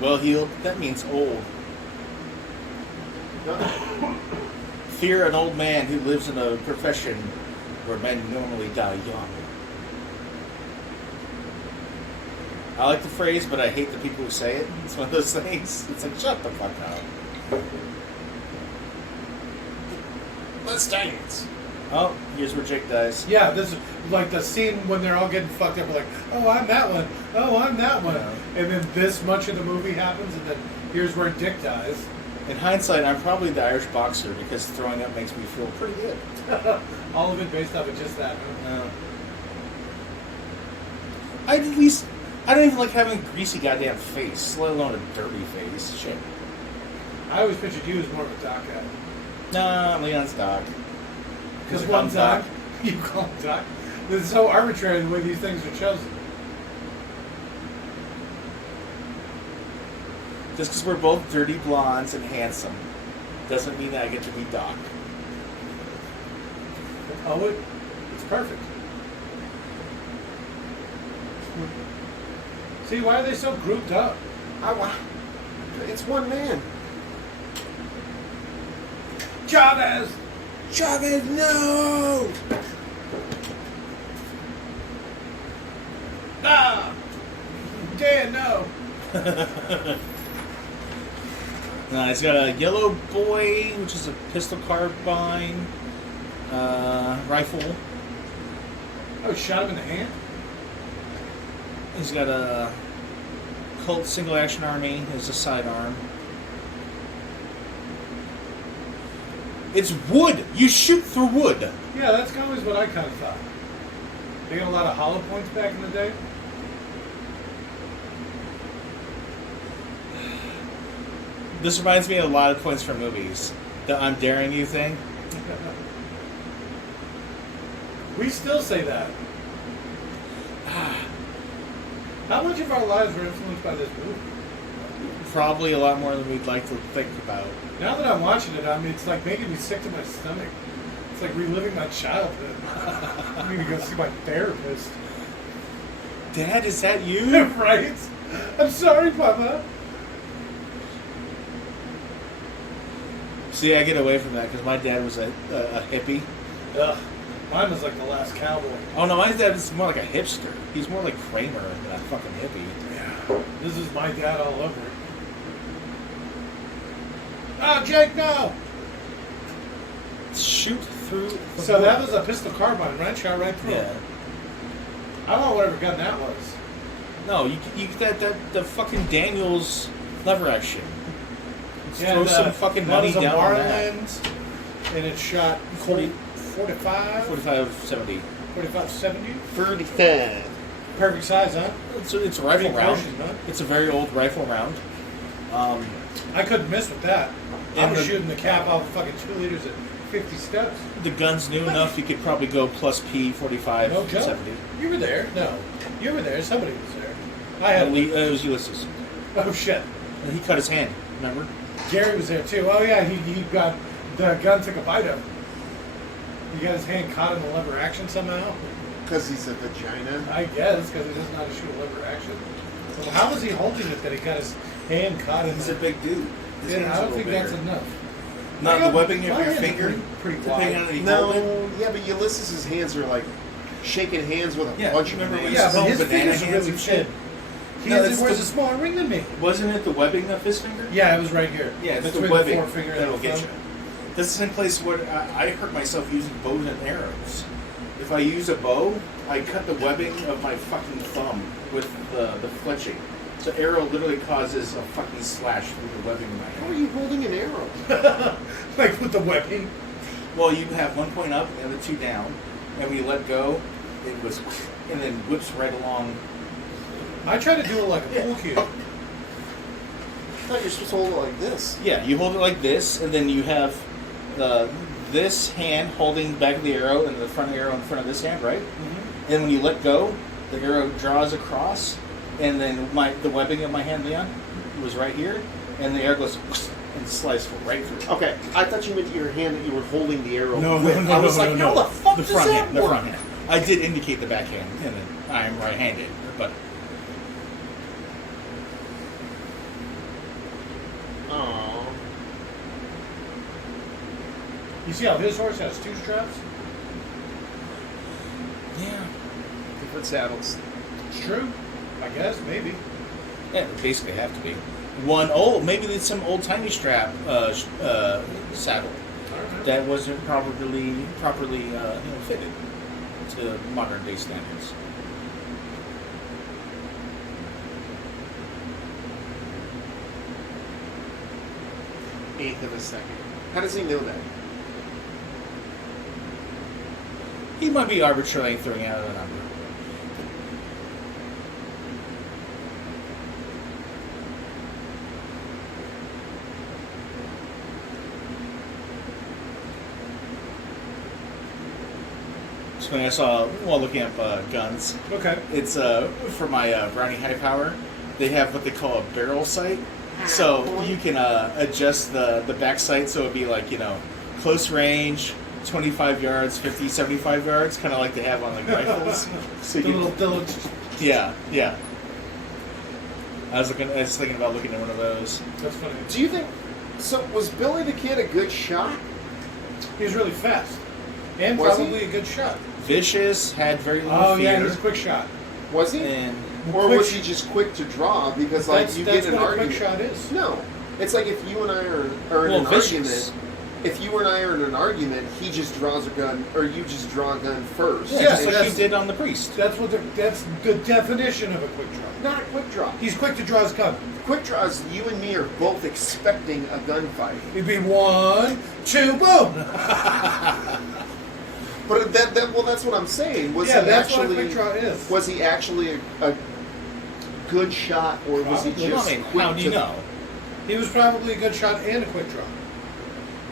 Well heeled, that means old. Fear an old man who lives in a profession where men normally die young. I like the phrase, but I hate the people who say it. It's one of those things. It's like, shut the fuck up. Let's dance. Oh, here's where Jake dies. Yeah, this is like the scene when they're all getting fucked up. We're like, oh, I'm that one. Oh, I'm that one. Yeah. And then this much of the movie happens, and then here's where Dick dies. In hindsight, I'm probably the Irish boxer because throwing up makes me feel pretty good. All of it based off of just that. No. I don't even like having a greasy goddamn face, let alone a dirty face. Shit. I always pictured you as more of a doc guy. Nah, Leon's Doc. Because one doc, you call him doc. It's so arbitrary the way these things are chosen. Just because we're both dirty blondes and handsome doesn't mean that I get to be Doc. The poet, it's perfect. See, why are they so grouped up? It's one man. Chavez! Chavez, no! Ah! Dan, no! He's got a yellow boy, which is a pistol carbine rifle. Oh, he shot him in the hand? He's got a Colt single action army as a sidearm. It's wood. You shoot through wood. Yeah, that's always what I kind of thought. They got a lot of hollow points back in the day. This reminds me of a lot of points from movies. The I'm daring you thing. We still say that. How much of our lives were influenced by this movie? Probably a lot more than we'd like to think about. Now that I'm watching it, I mean, it's like making me sick to my stomach. It's like reliving my childhood. I need to go see my therapist. Dad, is that you? Right? I'm sorry, Papa. See, I get away from that because my dad was a hippie. Ugh. Mine was like the last cowboy. Oh no, my dad is more like a hipster. He's more like Kramer than a fucking hippie. Yeah. This is my dad all over it. Oh, Jake, no! Shoot through. So that was a pistol carbine, right? Shot right through. Yeah. I don't know whatever gun that was. No, you that the fucking Daniels lever action. Yeah, Throw some fucking money that was a down on that. Marlins, and it shot 45? 45-70. 45-70? 35. Perfect size, huh? It's a rifle Pretty round. precious, huh? It's a very old rifle round. I couldn't miss with that. I And was the- shooting the cap off fucking 2 liters at 50 steps. The gun's new enough, you could probably go plus P 45, No joke. 70. You were there? No. You were there. Somebody was there. I had. It was Ulysses. Oh shit. He cut his hand, remember? Gary was there too. Oh yeah, he got the gun took a bite of him. He got his hand caught in the lever action somehow. Because he's a vagina. I guess because he doesn't know how to shoot a lever action. So how was he holding it that he got his hand caught in? He's a big dude. His Yeah, hand's I a don't think little that's bigger. enough. Not My the webbing of my your hands are finger. pretty Depending wide. on how you hold it. No, yeah, but Ulysses' hands are like shaking hands with a Yeah, bunch of remember when bananas. Yeah, but his Banana fingers are hands really and shit. thin. He No, has, that's wears the- a smaller ring than me. Wasn't it the webbing of his finger? Yeah, it was right here. Yeah, it's between the webbing forefinger and that'll the get you. thumb. This is in place where I hurt myself using bows and arrows. If I use a bow, I cut the webbing of my fucking thumb with the fletching. The arrow literally causes a fucking slash through the webbing of my How are hand. you holding an arrow? Like with the webbing. Well, you have one point up and the other two down, and when you let go, it was, and then whips right along. I try to do it like a pool cue. I thought you were supposed to hold it like this. Yeah, you hold it like this, and then you have this hand holding back of the arrow and the front arrow in front of this hand, right? Mm-hmm. And when you let go, the arrow draws across, and then the webbing of my hand, Leon, was right here, and the arrow goes and slices right through. Okay, I thought you meant your hand that you were holding the arrow No, with. no, I was no, like, no, how no. the fuck The does front that hand, the work? front hand. I did indicate the backhand, and then I am right-handed, but Aww. You see how his horse has 2 straps? yeah, Different saddles. It's true. I guess, maybe. yeah, they basically have to be. Maybe it's some old-timey strap saddle that wasn't properly fitted to modern day standards. Eighth of a second. How does he know that? He might be arbitrarily throwing out a number. It's funny, I saw while looking up guns. Okay. It's for my Brownie High Power. They have what they call a barrel sight, so you can adjust the back sight so it'd be like close range, 25 yards, 50, 75 yards, kind of like they have on like rifles. So The you little Yeah, yeah. I was thinking about looking at one of those. That's funny. Do you think? So was Billy the Kid a good shot? He was really fast. And Was probably he? a good shot. Vicious, had very little Oh, fear. yeah, he's a quick shot. Was he? And Or Quick was sh- he just quick to draw? Because like That's, you that's get an what a argument. quick shot is. No, it's like if you and I are in Well, an vicious. argument. If you and I are in an argument, he just draws a gun, or you just draw a gun first. yeah, Yeah, just like that's- he did on the priest. That's the definition of a quick draw. Not a quick draw. He's quick to draw his gun. Quick draws. You and me are both expecting a gunfight. It'd be 1, 2, boom. But well, that's what I'm saying. Was Yeah, he that's actually? what a quick draw is. Was he actually a good shot, or was he Probably. just? I mean, quick how do you to- know? He was probably a good shot and a quick draw.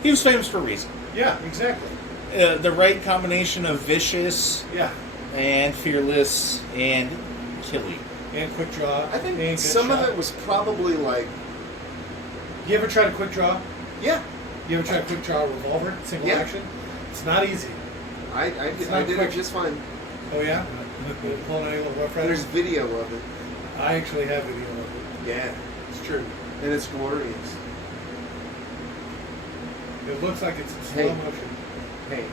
He was famous for a reason. Yeah, exactly. The right combination of vicious Yeah, and fearless and killy. and quick draw. I think and good some shot. of it was probably like, You ever tried a quick draw? yeah, You ever tried a quick draw revolver, single Yeah. action? It's not easy. I not did quick. it just fine. Oh yeah? Pulling any little rough There's riders? video of it. I actually have video of it. Yeah, It's true. and it's glorious. It looks like it's in slow Hey. motion. Hey,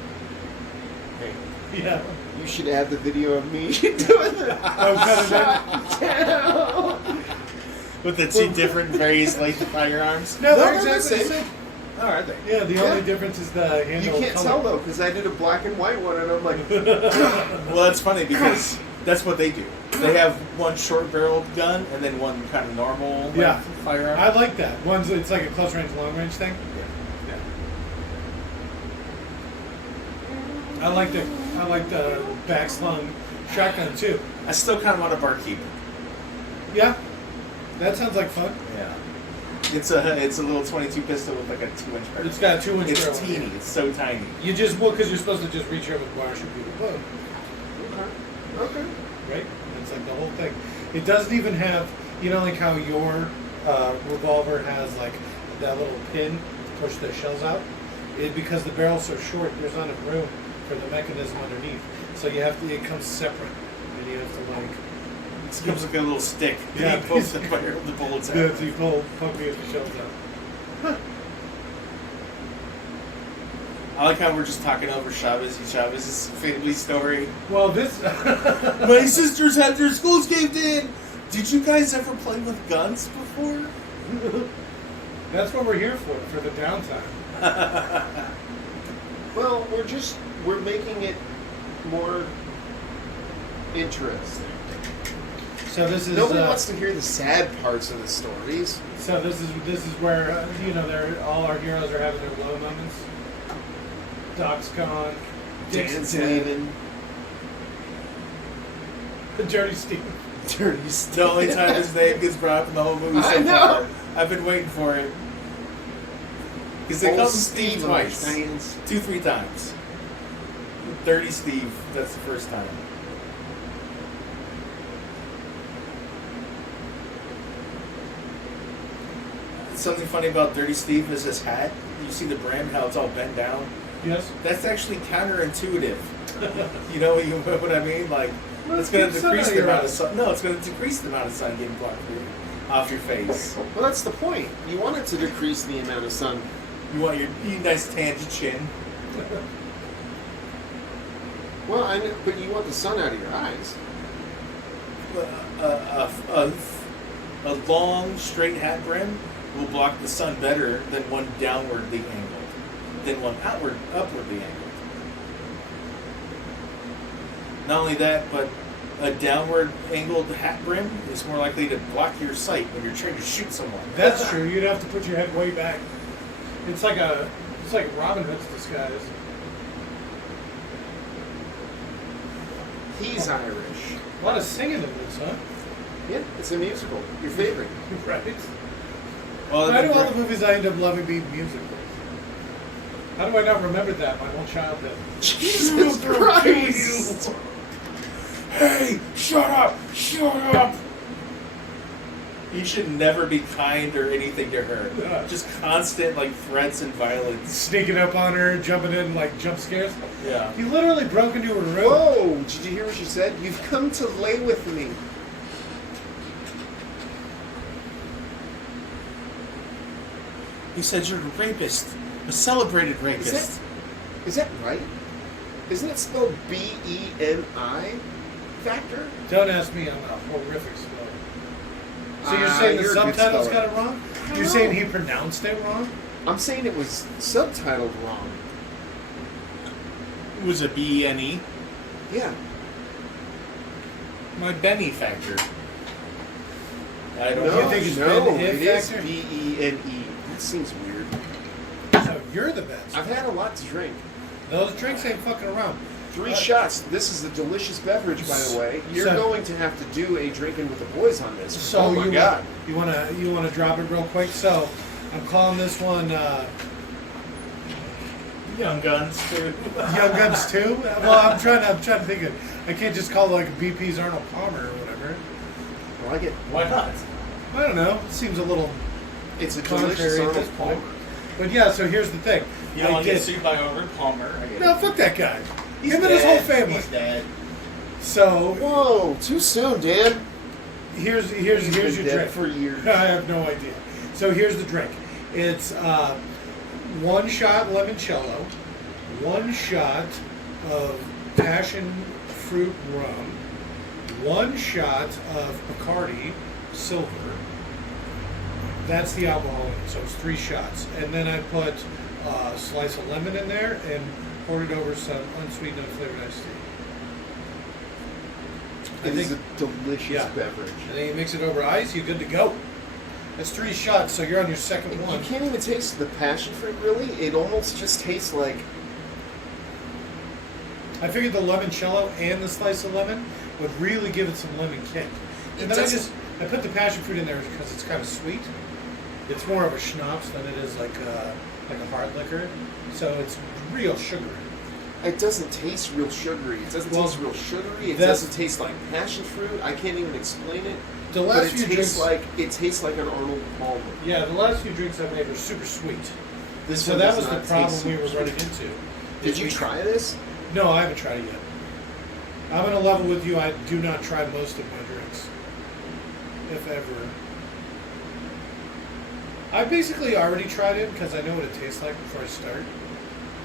Yeah. you should have the video of me doing the cut it shot down. With the two different various length firearms. No, No, they're they're the exactly the same. same. Oh, are they? Yeah, the Yeah. only difference is the handle. You can't color. tell though, because I did a black and white one, and I'm like, Well, that's funny because that's what they do. They have one short-barreled gun and then one kind of normal Yeah. firearm. I like that. One's it's like a close range, long range thing. I like the backslung shotgun too. I still kind of want a barkeep. Yeah, that sounds like fun. Yeah. It's a little 22 pistol with like a 2-inch barrel. It's got a 2-inch It's barrel. teeny. It's so tiny. You just because you're supposed to just reach over the bar and shoot people. Boom. okay. Right? That's like the whole thing. It doesn't even have, like how your revolver has like that little pin to push the shells out. Because the barrel's so short, there's not enough room for the mechanism underneath. So you have to. It comes separate, and you have to like. It comes like a little stick. Yeah. You poke the fire the bullets Yeah, out. so you poke me as the shells out. I like how we're just talking over Chavez's family story. Well, this. My sisters had their schools caved in. Did you guys ever play with guns before? That's what we're here for the downtime. Well, we're making it more interesting. So this is. Nobody wants to hear the sad parts of the stories. So this is where they're all our heroes are having their low moments. Doc's gone. Dick's Dan's dead. leaving. Dirty Steve. Dirty The only time his name gets brought up in the whole movie I so know. far. I've been waiting for it. Because they Old called him Steve twice. Steins. 2-3 times. Dirty Steve, that's the first time. Something funny about Dirty Steve is his hat. You see the brim, how it's all bent down? Yes. That's actually counterintuitive. You know what I mean? Like, it's going to Get sun decrease out of the your amount of eyes. sun. No, it's going to decrease the amount of sun getting blocked off your face. Well, that's the point. You want it to decrease the amount of sun. You want your nice tanned chin. Well, I know, but you want the sun out of your eyes. A long, straight hat brim will block the sun better than one downwardly angled, than one upwardly angled. Not only that, but a downward angled hat brim is more likely to block your sight when you're trying to shoot someone. That's true. You'd have to put your head way back. It's like Robin Hood's disguise. He's Irish. A lot of singing in this, huh? Yeah, it's a musical. Your favorite. Right. Well, Why do all the movies I end up loving be musicals? How do I not remember that my whole childhood? Jesus Christ! Hey, shut up! Shut up! He should never be kind or anything to her. Just constant like threats and violence. Sneaking up on her, jumping in like jump scares. Yeah. He literally broke into her room. Whoa! Did you hear what she said? You've come to lay with me. He said you're a rapist, a celebrated rapist. Is that right? Isn't it spelled B-E-N-I? Factor? Don't ask me, I'm a horrific speller. So you're Ah, saying the you're a good subtitles speller. got it wrong? I You're know. saying he pronounced it wrong? I'm saying it was subtitled wrong. It was a B-E-N-E. Yeah. My Benny factor. I don't No, You know. think it's no, Ben it is factor? B-E-N-E. That seems weird. So you're the best. I've had a lot to drink. Those drinks ain't fucking around. 3 shots. This is a delicious beverage, by the way. You're So- going to have to do a drinking with the boys on this. So oh my you god. you wanna drop it real quick? So I'm calling this one Young Guns too. Young Guns 2. Well, I'm trying to think of. I can't just call it like BP's Arnold Palmer or whatever. I like it. Why not? I don't know. It seems a little It's a delicious contrary at this Arnold point. Palmer. But yeah, so here's the thing. You don't I want to get did- sued by Arnold Palmer. I get No, it. fuck that guy. He's Him and his whole dead. family. He's dead. So Whoa, too soon, Dan. here's He's your been dead drink. for years. I have no idea. So here's the drink. It's 1 shot limoncello, 1 shot of passion fruit rum, 1 shot of Bacardi Silver. That's the alcohol in it, so it's 3 shots. And then I put a slice of lemon in there and poured it over some unsweetened, unflavored iced tea. It is a think- delicious Yeah. beverage. And then you mix it over ice, you're good to go. That's 3 shots, so you're on your second You one. can't even taste the passion fruit, really. It almost just tastes like... I figured the limoncello and the slice of lemon would really give it some lemon kick. It And then doesn't- I put the passion fruit in there because it's kind of sweet. It's more of a schnapps than it is like a hard liquor. So it's real sugary. It doesn't taste real sugary. It doesn't Well, taste real sugary. It that's- doesn't taste like passion fruit. I can't even explain it. The But last it few tastes drinks, tastes like an Arnold Palmer. yeah, the last few drinks I made were super sweet. This So one that does was the not taste problem we super were sweet. running into. Did is you we- try this? No, I haven't tried it yet. I'm gonna level with you. I do not try most of my drinks, if ever. I basically already tried it because I know what it tastes like before I start.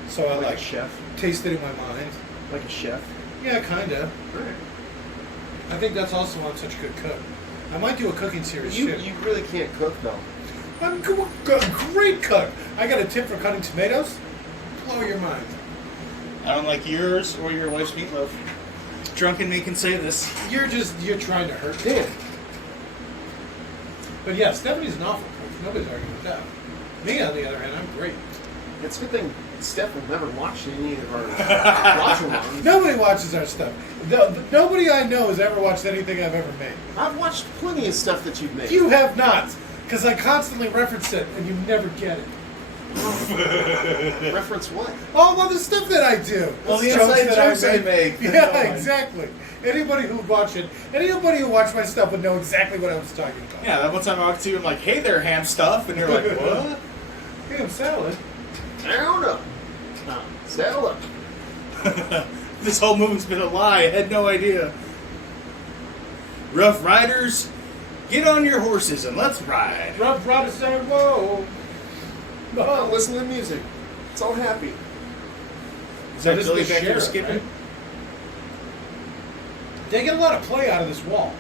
So I Like like a chef? taste it in my mind. Like a chef? Yeah, kinda. Right. I think that's also why I'm such a good cook. I might do a cooking series You, too. you really can't cook, though. I'm a great cook. I got a tip for cutting tomatoes. Blow your mind. I don't like yours or your wife's meatloaf. Drunken me can say this. You're trying to hurt me. Dan, But yeah, Stephanie's an awful cook. Nobody's arguing with that. Me, on the other hand, I'm great. it's a good thing Steph will never watch any of our watch-alongs. Nobody watches our stuff. Nobody I know has ever watched anything I've ever made. I've watched plenty of stuff that you've made. You have not, because I constantly reference it, and you never get it. Reference what? All of the stuff that I do. Well, the Jokes inside that I jokes I make. Yeah, exactly. Anybody who would watch it, anybody who watched my stuff would know exactly what I was talking about. Yeah, that one time I walked to you and I'm like, hey there, ham stuff. And you're like, what? Ham salad. Down up. Saddle up. This whole movie's been a lie. I had no idea. Rough Riders, get on your horses and let's ride. Rough Rider said, whoa. Oh, listen to the music. It's all happy. Is that That is Billy the Becker sheriff, skipping? right? They get a lot of play out of this wall.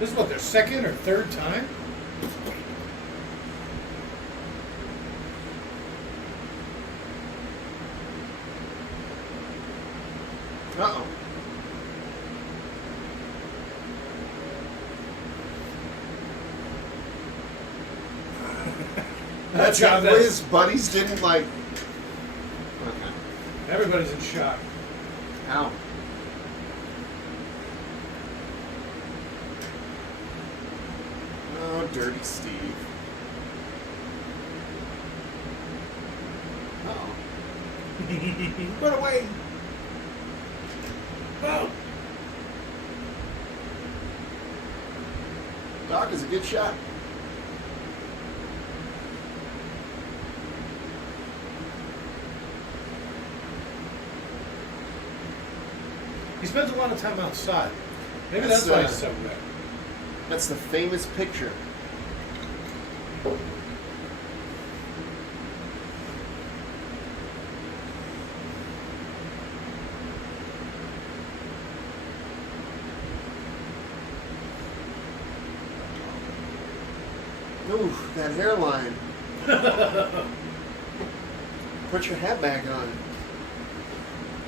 This is what, their second or third time? Uh-oh. That's John, how his buddies didn't like... Okay. Everybody's in shock. Ow. Oh, dirty Steve. Uh-oh. Run away. Oh. Doc is a good shot. He spends a lot of time outside. Maybe that's why he's so red. That's the famous picture. Ooh, that hairline. Put your hat back on.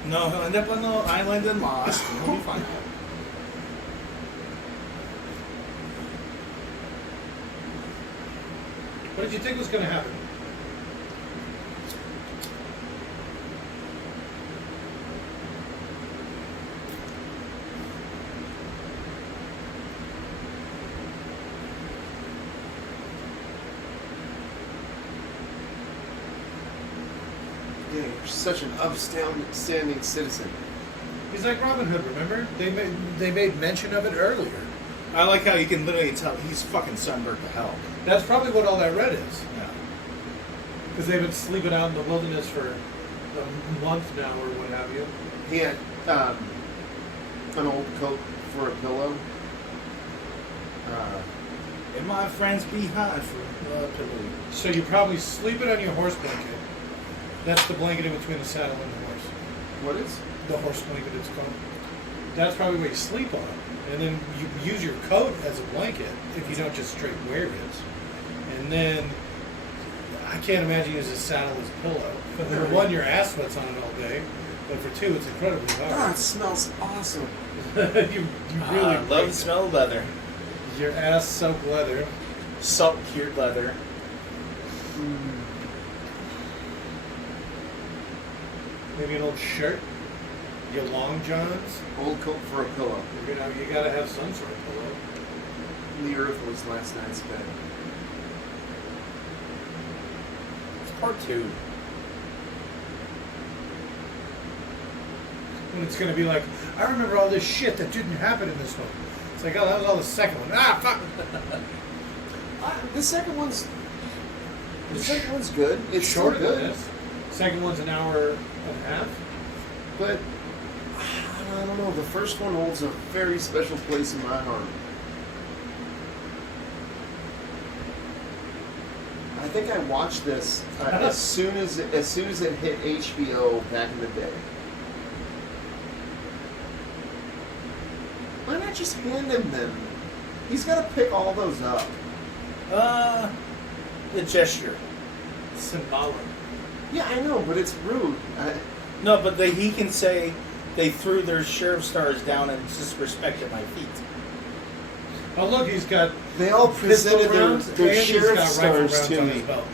No, he'll end up on the island and lost. He'll be fine. What did you think was going to happen? Yeah, you're such an upstanding citizen. He's like Robin Hood, remember? They made mention of it earlier. I like how you can literally tell he's fucking sunburned to hell. That's probably what all that red is. Yeah. Because they've been sleeping out in the wilderness for a month now or what have you. He had an old coat for a pillow. And my friends behind for pillow. So you're probably sleeping on your horse blanket. That's the blanket in between the saddle and the horse. What is? The horse blanket it's called. That's probably what you sleep on. And then you use your coat as a blanket if you don't just straight wear it. And then I can't imagine using a saddle as a pillow. But for one, your ass sweats on it all day. But for two, it's incredibly God, hard. it smells awesome. you really Love the smell of leather. your ass soaked leather. Salt cured leather. Maybe an old shirt. Your long johns. Old coat for a pillow. You gotta have some sort of pillow. The earth was last night's bed. It's part 2. And it's gonna be like, I remember all this shit that didn't happen in this one. It's like, oh, that was all the second one. Ah, fuck. The second one's good. It's shorter still good, than this. Second one's an hour and a half. but I don't know. The first one holds a very special place in my heart. I think I watched this as soon as it hit HBO back in the day. Why not just hand him them? He's got to pick all those up. The gesture. Symbolic. Yeah, I know, but it's rude. No, but he can say they threw their sheriff stars down and disrespected my feet. Oh, look, he's got They all pistol presented rounds their and he's sheriff got rifle stars rounds to on me. his belt.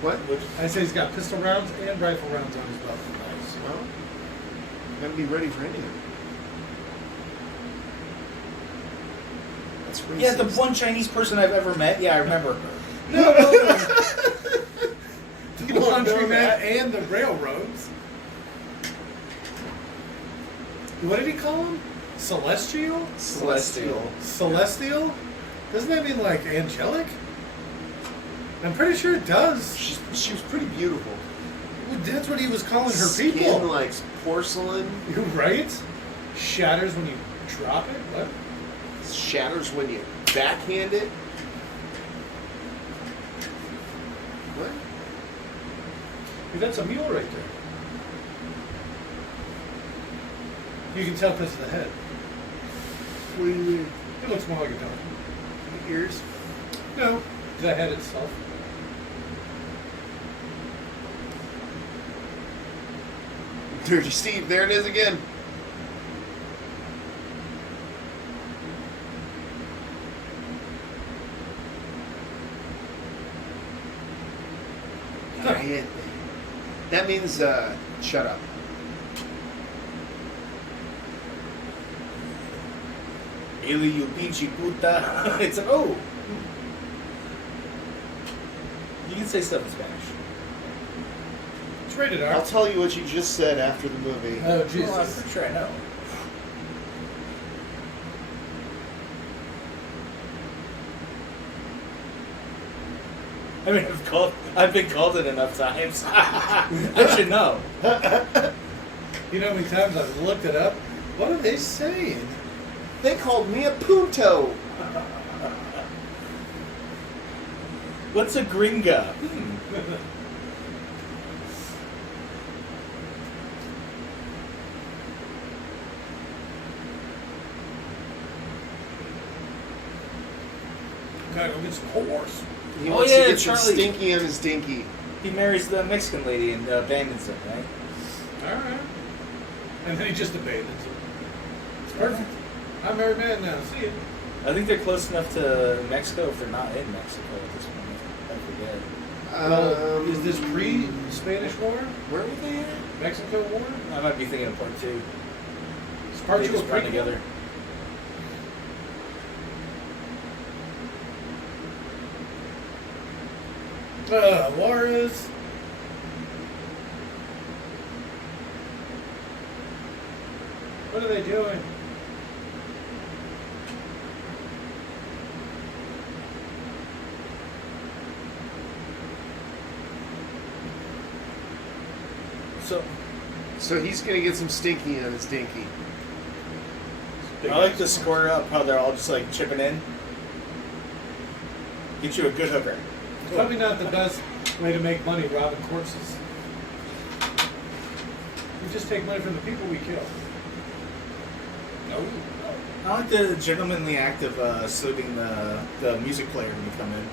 What? I say he's got pistol rounds and rifle rounds on his belt. Nice. Well, gotta be ready for anything. That's racist. Yeah, the one Chinese person I've ever met. Yeah, I remember her. The laundromat and the railroads. What did he call him? Celestial? Celestial. Celestial? Doesn't that mean like angelic? I'm pretty sure it does. She was pretty beautiful. Well, that's what he was calling her Skin people. like porcelain. You right? Shatters when you drop it? What? Shatters when you backhand it. What? Hey, that's a mule right there. You can tell because of the head. What do you mean? It looks more like a donkey. The ears? No, the head itself. Dirty Steve, there it is again. Quiet. That means shut up. Emilio, you pinche puta. It's oh. You can say stuff in Spanish. It's rated R. I'll tell you what you just said after the movie. Oh, Well, I'm Jesus. pretty sure I know. I mean, I've been called it enough times. I should know. You know how many times I've looked it up What are they saying? They called me a punto. What's a gringa? Gotta go get some horse. He Oh, wants yeah, to get some Charlie. stinky on his dinky. He marries the Mexican lady and abandons him, right? Alright. And then he just abandons it. It's perfect. I'm a married man now. See ya. I think they're close enough to Mexico if they're not in Mexico at this point. I forget. Well, is this pre-Spanish War? Where were they at? Mexico War? I might be thinking of part 2. Is part They 2 just a run prequel? together. Juarez. What are they doing? So he's gonna get some stinky on his dinky. I like to square up how they're all just like chipping in. Get you a good hooker. It's probably not the best way to make money robbing corpses. We just take money from the people we kill. No. I like the gentlemanly act of saluting the music player when you come in.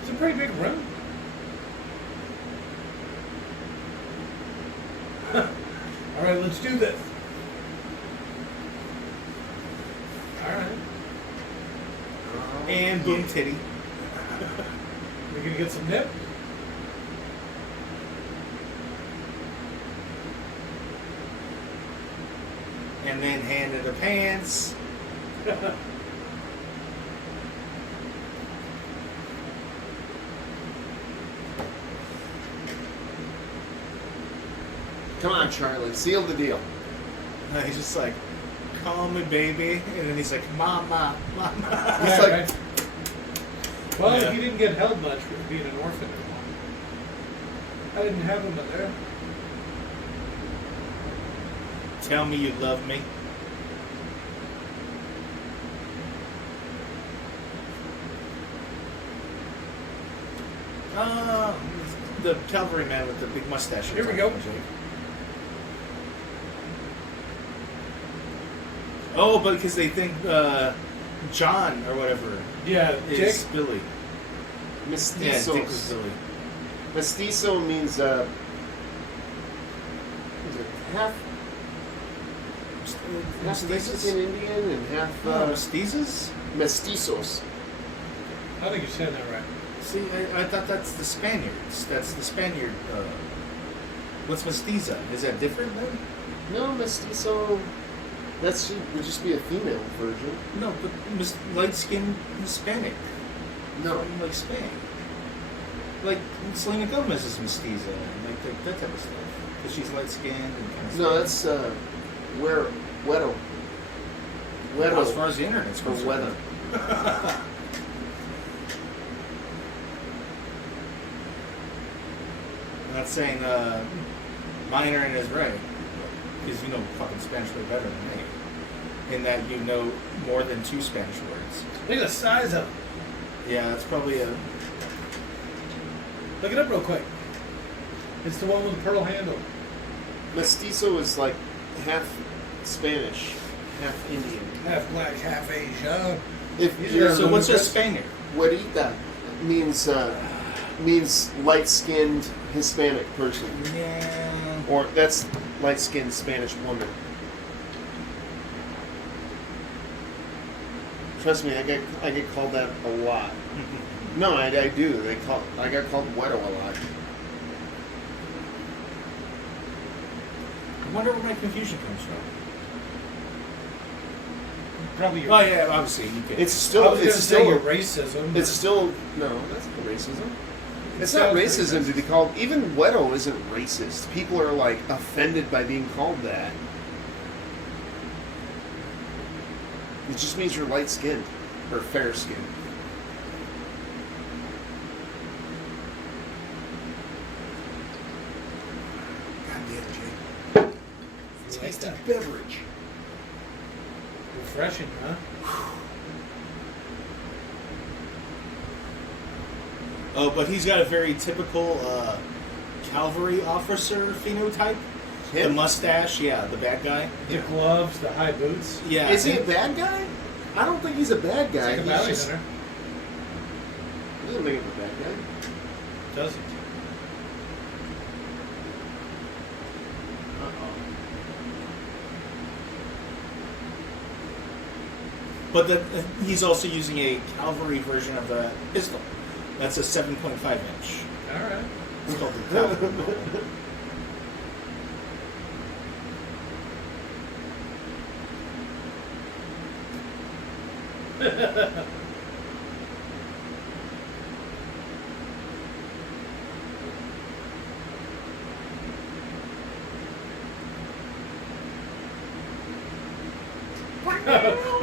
It's a pretty big room. All right, let's do this. All right. And boom titty. We're gonna get some nip. And then hand in the pants. Come on, Charlie, seal the deal. He's just like, call me baby. And then he's like, mama, mama. He's Yeah, like- right. Well, Yeah. he didn't get held much for being an orphan. I didn't have him there. Tell me you love me. The cavalryman with the big mustache. Here we go. Oh, but because they think John or whatever Yeah, is Dick. Billy. Yeah, Mestizos. Dick was Billy. Mestizo means is it half Mexican Indian and half Mestizos? mestizos. I think you're saying that right. See, I thought that's the Spaniards. That's the Spaniard. What's mestiza? Is that different then? No, mestizo. Would just be a female version. No, but light-skinned Hispanic. No, From, like Spain. Like Selena Gomez is mestiza, and like that type of stuff. Because she's light-skinned and kind of. no, that's where Wedo. Well, as far as the internet's Or concerned. Wedo. I'm not saying my internet is right, because you know fucking Spanish way better than me. In that you know more than 2 Spanish words. Look at the size of it. Yeah, that's probably a. Look it up real quick. It's the one with the pearl handle. Mestizo is like half Spanish, half Indian. Half black, half Asian. If Yeah, you're So what's a Lucas? Spaniard? Güerita means light-skinned Hispanic person, Yeah. or that's light-skinned Spanish woman. Trust me, I get called that a lot. No, I do. I got called Wedo a lot. I wonder where my confusion comes from. Probably your. Oh yeah, obviously you can. It's I still was it's gonna say your still racism. it's still no, that's not racism. It's It not sounds racism racist. to be called. Even Wedo isn't racist. People are like offended by being called that. It just means you're light skinned or fair skinned. tasty that. beverage. Refreshing, huh? Oh, but he's got a very typical cavalry officer phenotype. The Him? mustache, yeah, the bad guy. The gloves, the high boots. Yeah. Is he a bad guy? I don't think he's a bad It's guy. like a He's bounty just- hunter. I don't think he's a bad guy. Doesn't. But he's also using a cavalry version of the pistol. That's a 7.5 inch. All right. It's called the cavalry.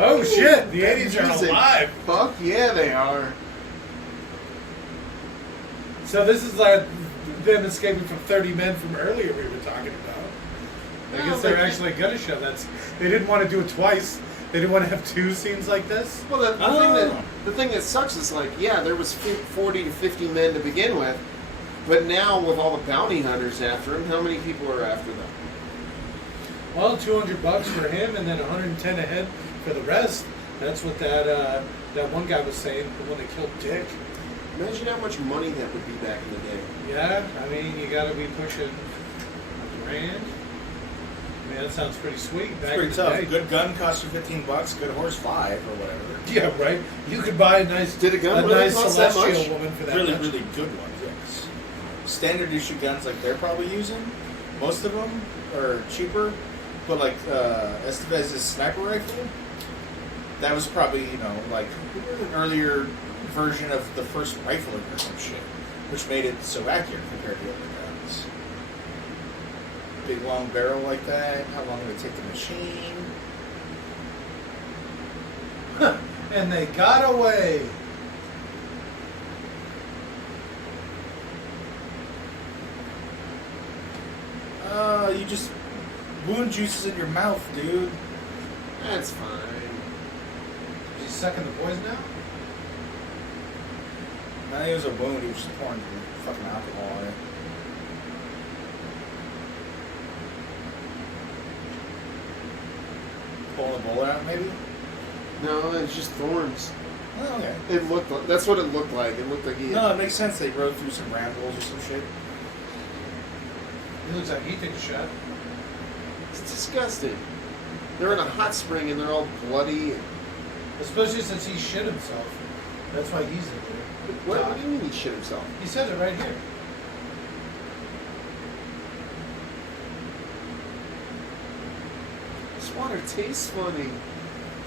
Oh shit! The 80s are Music. alive. Fuck yeah, they are. So this is like them escaping from 30 Men from earlier we were talking about. I No, guess they're but- actually gonna show that. They didn't want to do it twice. They didn't want to have two scenes like this. Well, the Oh. thing that sucks is like, yeah, there was 40 to 50 men to begin with, but now with all the bounty hunters after him, how many people are after them? Well, $200 for him, and then 110 a head for the rest. That's what that one guy was saying when they killed Dick. Imagine how much money that would be back in the day. Yeah, I mean you got to be pushing $1 grand. I mean that sounds pretty sweet. Back Pretty in the tough. day. Good gun costs you $15. Good horse $5 or whatever. Yeah, right. You could buy a nice, Did a gun really nice cost that celestial much? woman for that Really, much. really good ones. Yes. Standard issue guns like they're probably using, most of them are cheaper. But like Estevez's sniper rifle, that was probably like an earlier version of the first rifling or some shit, which made it so accurate compared to other guns. Big long barrel like that. How long would it take the machine? And they got away. You just wound juices in your mouth, dude. That's fine. Is he sucking the poison out? I think it was a wound. He was just pouring fucking alcohol on it. Pulling the bowl out, maybe? No, it's just thorns. Oh, okay. It looked like, that's what it looked like. It looked like he. No, it makes sense. They rode through some brambles or some shit. He looks like he took a shot. It's disgusting. They're in a hot spring and they're all bloody. Especially since he shit himself. That's why he's in there. What do you mean he shit himself? He says it right here. This water tastes funny.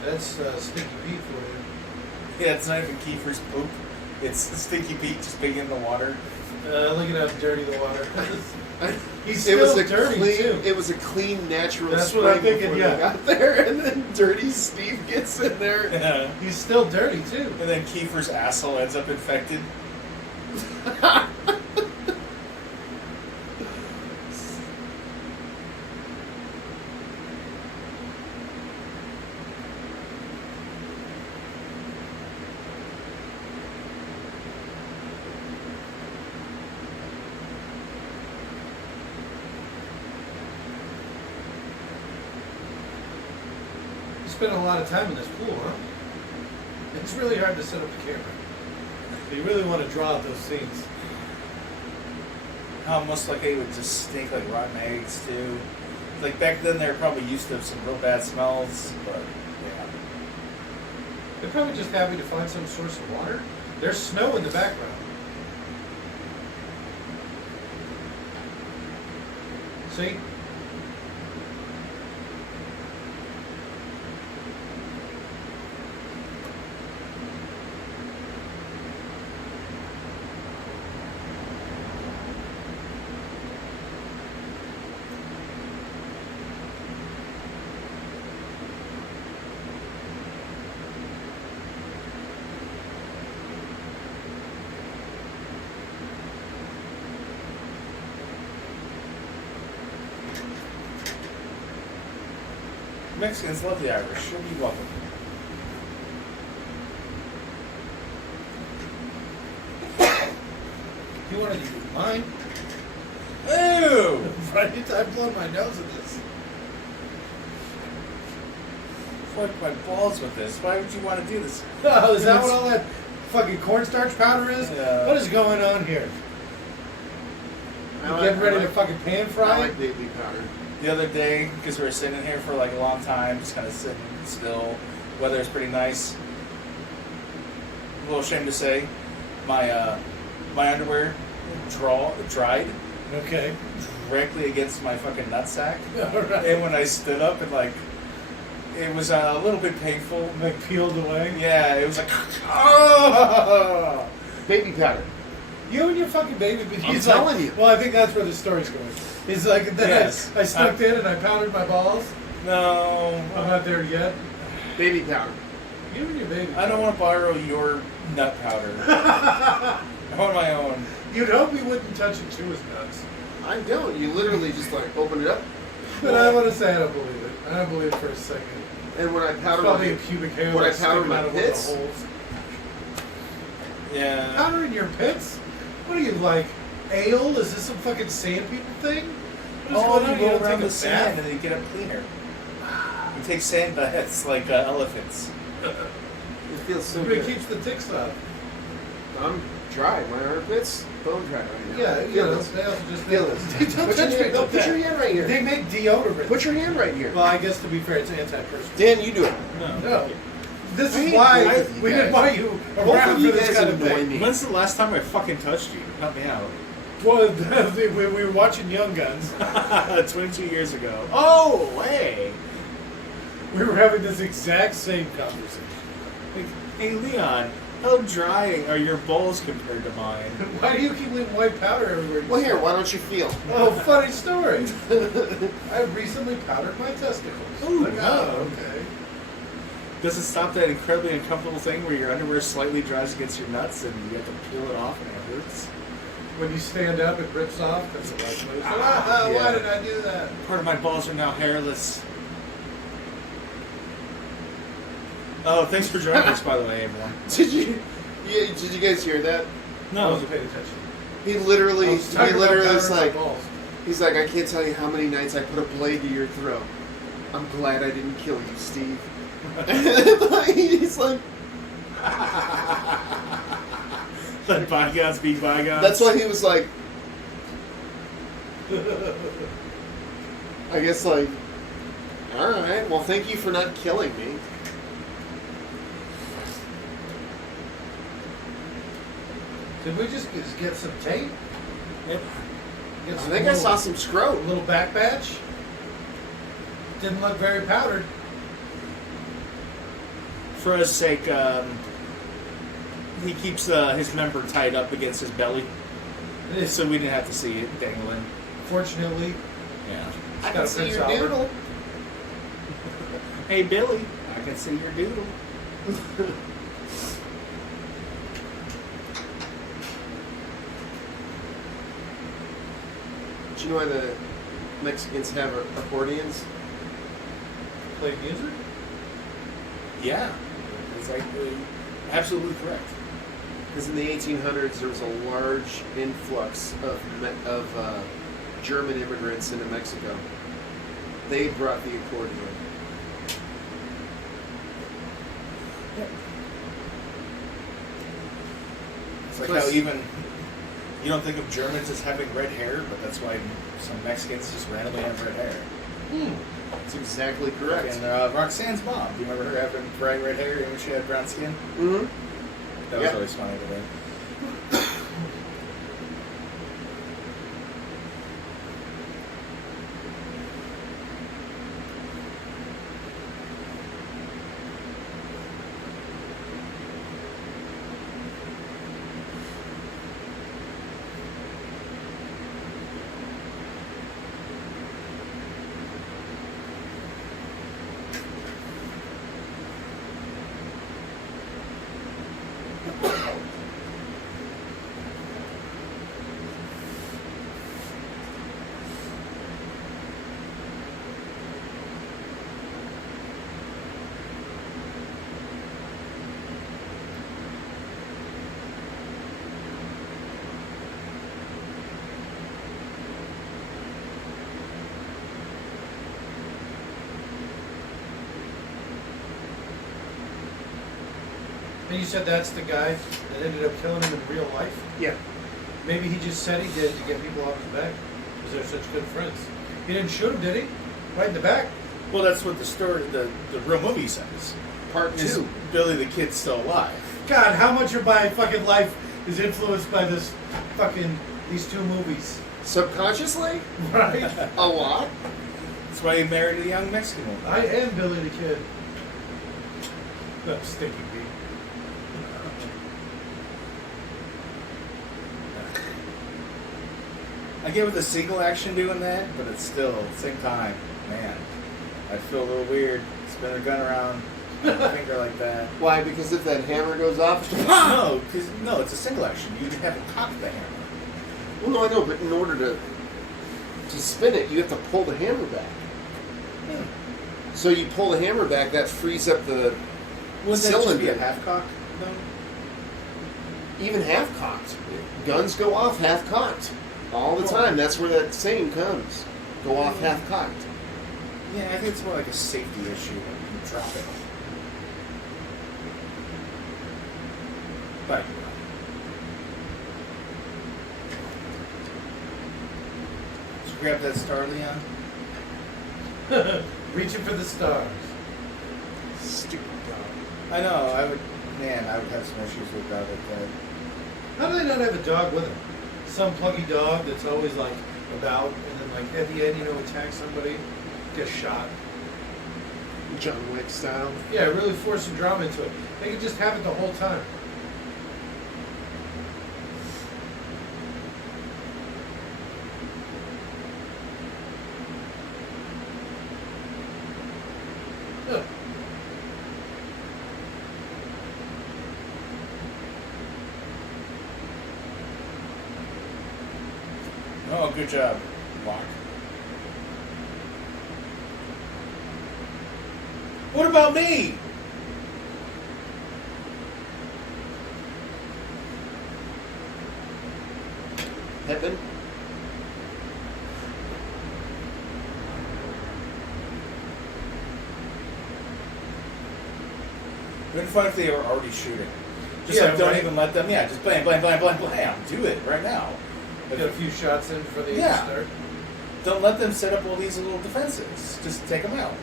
That's Stinky Pete for you. Yeah, it's not even Kiefer's poop. It's Stinky Pete just being in the water. Look at how dirty the water is. He's It was still a dirty, clean. too. It was a clean, natural. That's spring what I'm thinking, before yeah. they got there, and then dirty Steve gets in there. Yeah. He's still dirty, too. And then Kiefer's asshole ends up infected. You spent a lot of time in this pool, huh? It's really hard to set up a camera. You really want to draw out those scenes. Almost like they would just stink like rotten eggs too. Like back then, they were probably used to some real bad smells, but yeah. They're probably just happy to find some source of water. There's snow in the background. See? Mexicans love the Irish. You'll be welcome. You wanted to use mine? Ew! Right? I've blown my nose at this. Fuck my balls with this. Why would you want to do this? Oh, is that what all that fucking cornstarch powder is? Yeah. What is going on here? You getting ready to fucking pan fry? I like baby powder. The other day, because we were sitting here for like a long time, just kind of sitting still. Weather's pretty nice. A little ashamed to say, my my underwear dried Okay. directly against my fucking nutsack. Alright. And when I stood up, it was a little bit painful. Like peeled away? Yeah, it was like, oh! Baby powder. You and your fucking baby. I'm telling you. Well, I think that's where the story's going. He's like, then Yes. I snuck in and I powdered my balls. No, I'm not there yet. Baby powder. You and your baby. I don't want to borrow your nut powder. I want my own. You'd hope he wouldn't touch it to his nuts. I don't. You literally just like open it up, But I want to say I don't believe it. I don't believe it for a second. and when I It's powder probably a my pubic hair. when I that's powder sticking my out of one of the pits? holes. Yeah. Powder in your pits? What are you, like, ale? Is this some fucking sand people thing? What is Oh, going on? you go don't around take a the sand bath? and then you get up cleaner. You take sand baths like elephants. it feels so It good. keeps the ticks off. I'm dry. My armpits bone dry right now. Yeah, you Feel know, this. they also just Feel this. Don't Put your touch me. hand- no, put your hand right here. They make deodorant. Put your hand right here. Well, I guess to be fair, it's antiperspirant. Dan, you do it. No. This I is hate why both of you we guys. didn't want you Both around of for you this guys kind of annoy thing. me. When's the last time I fucking touched you? Help me out. Well, we were watching Young Guns. 22 years ago. Oh, hey. We were having this exact same conversation. Like, hey, Leon, how dry are your balls compared to mine? Why do you keep leaving white powder everywhere? Well, here. Why don't you feel? Oh, funny story. I recently powdered my testicles. Ooh, Like, oh, okay. Does it stop that incredibly uncomfortable thing where your underwear slightly dries against your nuts and you have to peel it off and it hurts? When you stand up, it rips off. That's the right move. Yeah. Why did I do that? Part of my balls are now hairless. Oh, thanks for joining us, by the way, everyone. Did you guys hear that? I wasn't paying attention. He literally I was talking about was powdering my like, balls. he's like, I can't tell you how many nights I put a blade to your throat. I'm glad I didn't kill you, Steve. He's like, Let bygones be bygones. that's why he was like, I guess like, all right, well, thank you for not killing me. Did we just get some tape? Yep. Get I some think I little- saw some a scrote. little back batch. Didn't look very powdered. For his sake, he keeps his member tied up against his belly, so we didn't have to see it dangling. Fortunately, Yeah. I got can a see Prince your Albert. doodle. Hey, Billy, I can see your doodle. Do you know why the Mexicans have accordions? play music. Yeah. It's like absolutely correct. Because in the 1800s, there was a large influx of German immigrants into Mexico. They brought the accordion. It's like Plus- how even you don't think of Germans as having red hair, but that's why some Mexicans just randomly have red hair. That's exactly correct. And Roxanne's mom, do you remember her having bright red hair when she had brown skin? Mm-hmm. That was Yeah. always funny to me. And you said that's the guy that ended up killing him in real life? Yeah. Maybe he just said he did to get people off his back because they're such good friends. He didn't shoot him, did he? Right in the back? Well, that's what the story, the real movie says. Part Is 2. Billy the Kid's still alive. God, how much of my fucking life is influenced by these two movies? Subconsciously? Right? A lot? That's why he married a young Mexican woman. I am Billy the Kid. That stinky beat. I get with the single action doing that, but it's still, at the same time, man, I feel a little weird. Spin a gun around my finger like that. Why? Because if that hammer goes off, it's No, it's a single action. You haven't cocked the hammer. Well, no, I know, but in order to spin it, you have to pull the hammer back. So you pull the hammer back, that frees up the Wouldn't that cylinder. just be a half cock, though? Even half cocked. Guns go off half cocked all the time. That's where that saying comes. Go off half cocked. Yeah, I think it's more like a safety issue when you drop it. But did you grab that star, Leon? Reaching for the stars. Stupid dog. I know. I would have some issues with that. How do they not have a dog with them? Some pluggy dog that's always like about, and then like at the end, attack somebody, gets shot. John Wick style. Yeah, really force some drama into it. They could just have it the whole time. Huh. Oh, good job, Locke. What about me? Heaven. It'd been fun if they were already shooting. Just Yeah, like, don't right. even let them. Yeah, just blam, blam, blam, blam, blam. Do it right now. Get a few shots in before they Yeah. start. Don't let them set up all these little defenses. Just take them out.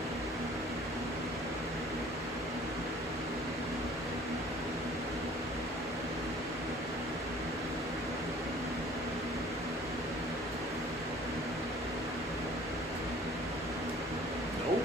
Nope.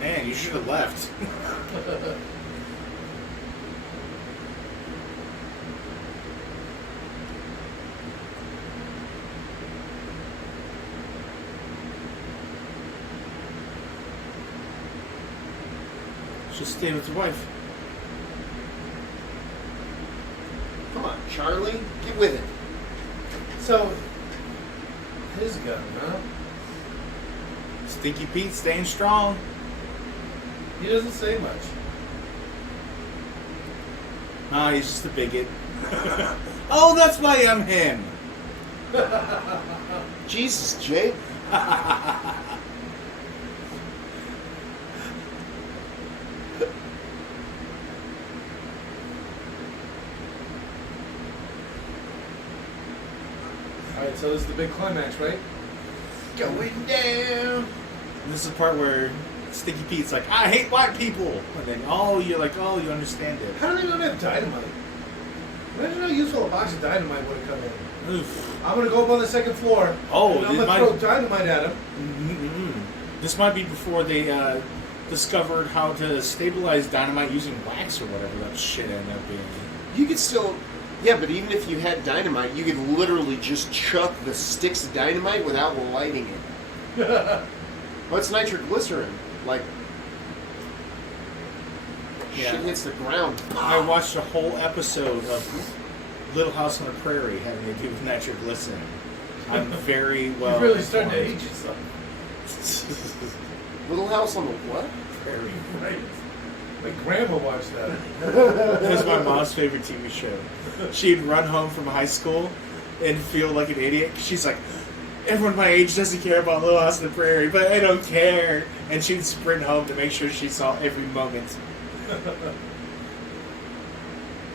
Man, you should have left. Just stay with your wife. Come on, Charlie. Get with it. So, his gun, huh? Stinky Pete staying strong. He doesn't say much. Ah, he's just a bigot. Oh, that's why I'm him. Jesus, Jay. Alright, so this is the big climax, right? Going down. And this is the part where Stinky Pete's like, I hate white people. And then, you're like, you understand it. How do they not have dynamite? Imagine how useful a box of dynamite would have come in. Oof. I'm going to go up on the second floor. Oh, and I'm it going to throw dynamite at him. Mm-hmm. This might be before they discovered how to stabilize dynamite using wax or whatever that shit ended up being. You could still... Yeah, but even if you had dynamite, you could literally just chuck the sticks of dynamite without lighting it. What's nitroglycerin? Like, Yeah. shit hits the ground. I watched a whole episode of Little House on the Prairie having to do with nitroglycerin. I'm very well. You're really starting to informed. age yourself. Little House on the what? Prairie. Right. My grandma watched that. That was my mom's favorite TV show. She'd run home from high school and feel like an idiot. She's like, everyone my age doesn't care about Little House on the Prairie, but I don't care. And she'd sprint home to make sure she saw every moment.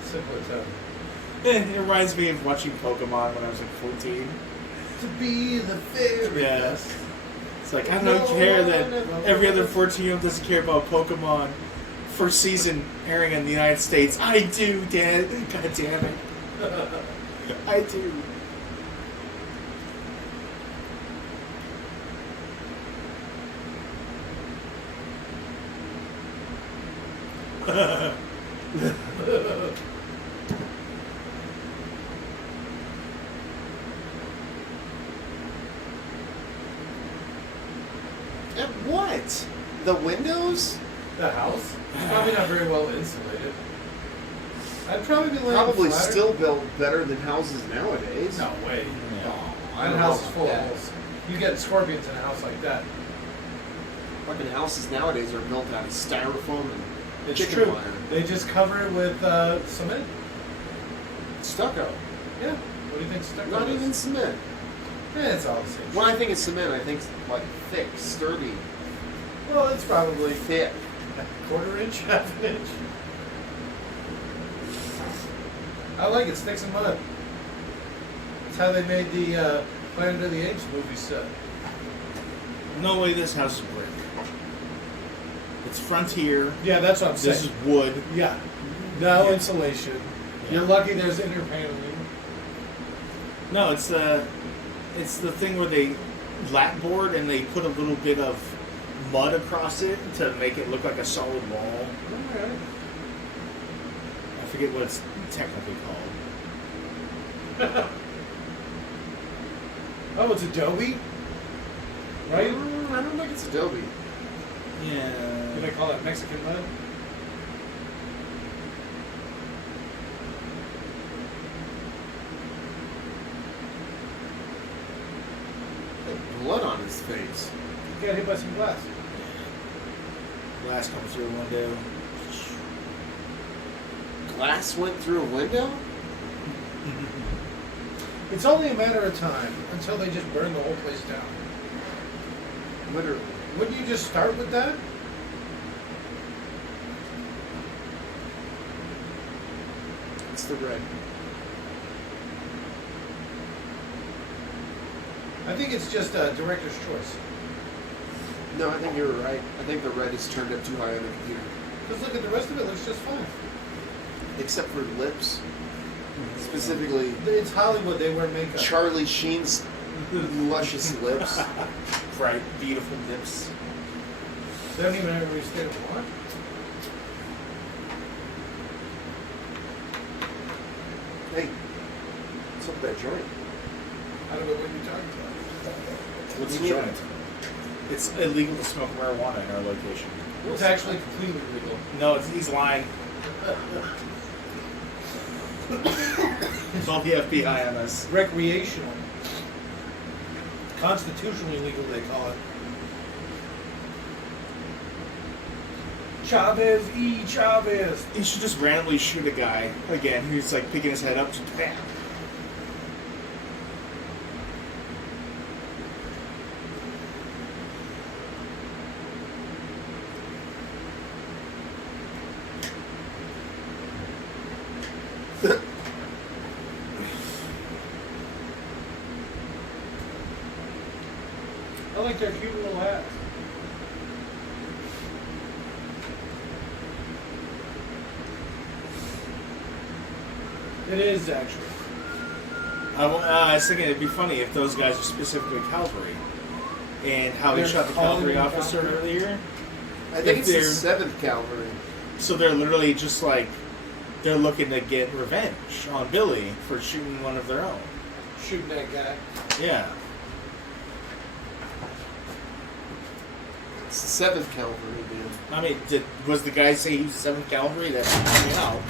Simple as that. It reminds me of watching Pokemon when I was like 14. To be the fairy. Yeah. It's like, I don't care that every other 14-year-old doesn't care about Pokemon. First season airing in the United States. I do, Dad. God damn it. I do. And what? The windows? The house? Probably not very well insulated. I'd probably be laying Probably flatter. still built better than houses nowadays. No way. Yeah. No, that house is full of holes. You get scorpions in a house like that. Fucking houses nowadays are built out of styrofoam and It's chicken true. wire. They just cover it with cement. Stucco. Yeah. What do you think stucco Not is? even cement. Yeah, it's all the same. When I think it's cement, I think it's like thick, sturdy, Well, it's probably thick. quarter inch, half an inch. I like it. Sticks and mud. That's how they made the Planet of the Apes movie set. No way this house is brick. It's frontier. Yeah, that's what I'm saying. This is wood. Yeah. No Yeah. insulation. Yeah. You're lucky there's inner paneling. No, it's the thing where they lapboard and they put a little bit of mud across it to make it look like a solid wall. Alright. I forget what it's technically called. Oh, it's Adobe? Right? I don't think it's Adobe. Yeah. Did I call it Mexican mud? Blood on his face. You got hit by some glass. Glass comes through a window. Glass went through a window? It's only a matter of time until they just burn the whole place down. Literally. Wouldn't you just start with that? It's the red. I think it's just a director's choice. No, I think you're right. I think the red is turned up too high on the computer. Because look at the rest of it, looks just fine. Except for lips. Specifically, It's Hollywood, they wear makeup. Charlie Sheen's luscious lips. Bright, beautiful lips. They don't even have a state of what? Hey, what's up with that joint? I don't know what you're talking about. What's You the need joint? It's illegal to smoke marijuana in our location. It's actually completely legal. No, he's lying. Call the FBI on us. Recreational. Constitutionally legal, they call it. Chavez E. Chavez. You should just randomly shoot a guy again who's like picking his head up. Just bam. I like their cute little hats. It is actually. I was thinking it'd be funny if those guys are specifically cavalry, and how they They're shot the calling cavalry them officer cavalry? earlier. I think If it's the they're- 7th Cavalry. So they're literally just like they're looking to get revenge on Billy for shooting one of their own. Shooting that guy. Yeah. It's the 7th Cavalry, dude. I mean, was the guy say he was 7th Cavalry? That's me out.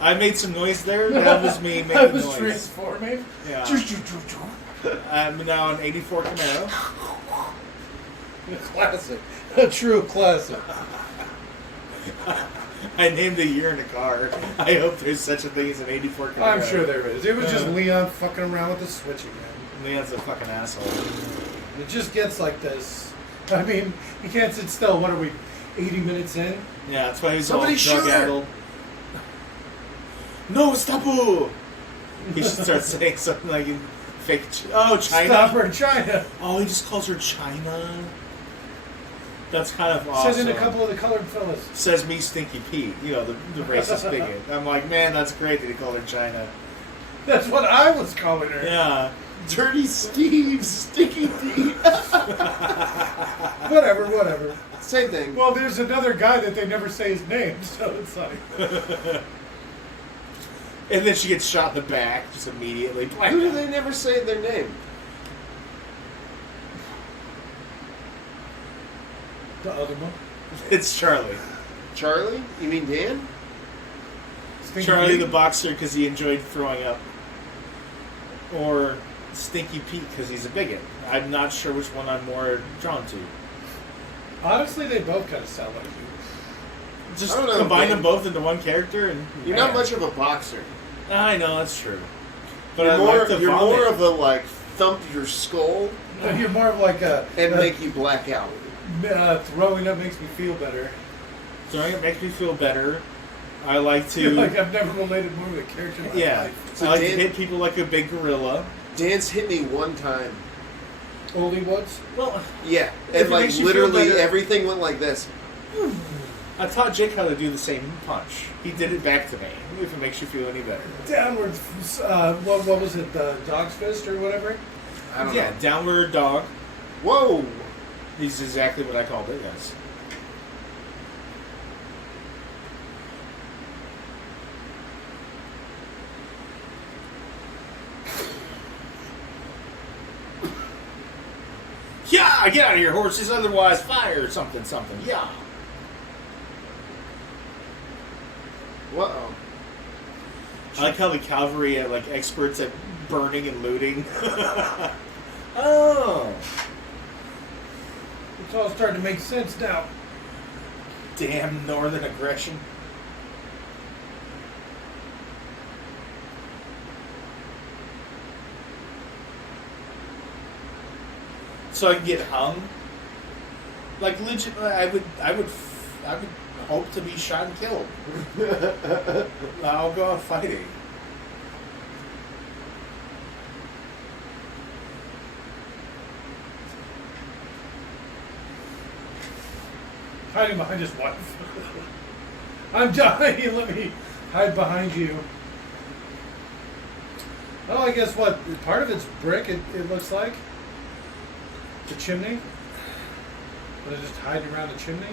I made some noise there. That was me I making was noise. transforming. Yeah. I'm now an 84 Camaro. A classic. A true classic. I named the year in a car. I hope there's such a thing as an 84 Camaro. I'm sure there is. It was just Leon fucking around with the switch again. Leon's a fucking asshole. It just gets like this. I mean, you can't sit still. What are we, 80 minutes in? Yeah, that's why he's Somebody all shoot her. drug-addled. No, stop! He should start saying something like in fake. Oh, China. Stop her, China. Oh, he just calls her China. That's kind of awesome. Says in a couple of the colored fellas. Says me, Stinky Pete. You know, the racist bigot. I'm like, man, that's great that he called her China. That's what I was calling her. Yeah. Dirty Steve, Sticky Pete. Whatever. Same thing. Well, there's another guy that they never say his name, so it's like... And then she gets shot in the back just immediately. Who do they never say their name? The other one? It's Charlie. Charlie? You mean Dan? Stinky Charlie Pete? the boxer because he enjoyed throwing up. Or Stinky Pete because he's a bigot. I'm not sure which one I'm more drawn to. Honestly, they both kind of sound like you. Just I don't know, combine man. them both into one character and... You're not much of a boxer. I know, that's true. But You're I more, like to you're vomit. more of a, like, thump your skull But you're more of like a... and make you black out. Throwing up makes me feel better. Throwing it makes me feel better. I like to... You're like, I've never related more to a character in my yeah. life. So I like Dan- to hit people like a big gorilla. Dan's hit me one time. Only once? Well, Yeah. If And, it like, makes you feel literally better- everything went like this. I taught Jake how to do the same punch. He did it back to me, if it makes you feel any better. Downwards, what was it, the dog's fist or whatever? I don't Yeah, know. downward dog. Whoa! Is exactly what I called it, yes. Yeah, get out of here, horses, otherwise fire, something, something, yeah. Whoa. I like how the cavalry are like experts at burning and looting. Oh. It's all starting to make sense now. Damn northern aggression. So I can get hung. Like legit, I would hope to be shot and killed. I'll go out fighting. Hiding behind his wife. I'm dying. Let me hide behind you. Oh, I guess what? Part of it's brick, it looks like. The chimney. But I just hide around the chimney.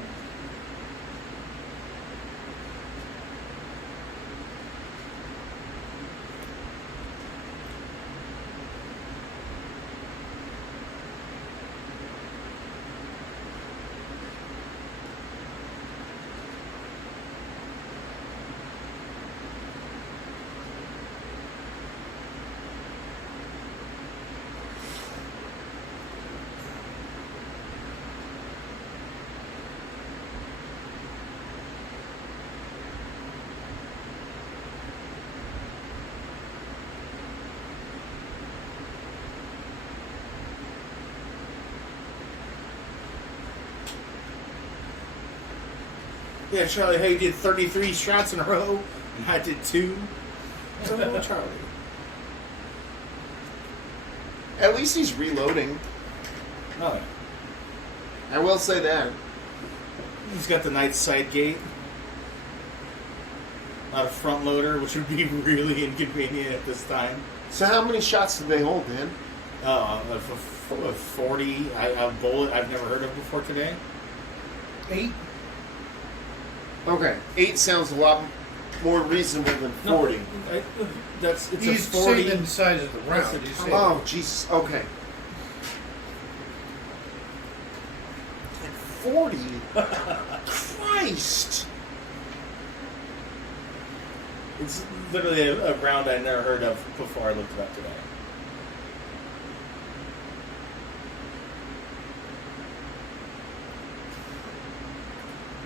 Yeah, Charlie, hey, you did 33 shots in a row, and I did 2. Oh, Charlie. At least he's reloading. Oh, yeah. I will say that. He's got the night sight gate. Not a front loader, which would be really inconvenient at this time. So how many shots did they hold, Dan? A 40, a bullet I've never heard of before today. 8. Okay. 8 sounds a lot more reasonable than 40. It's He's a 40. saying the size of the round. That's a- He's saying- Oh, Jesus. Okay. 40? Christ! It's literally a round I never heard of before I looked it up today.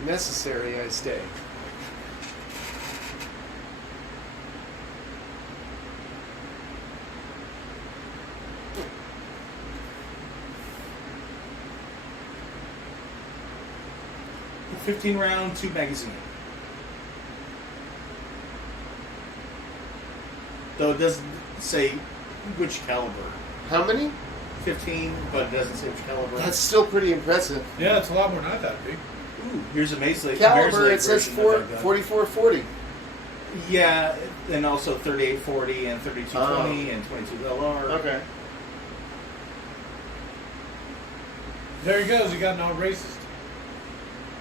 Necessary, I stay. A 15-round tube magazine. Though it doesn't say which caliber. How many? 15, but it doesn't say which caliber. That's still pretty impressive. Yeah, it's a lot more than I thought it'd be. Ooh, here's a Maze Lake. Caliber, it says version of that gun. 4440. Yeah, and also 3840 and 3220 and 22 LR. Okay. There he goes. He got an all racist.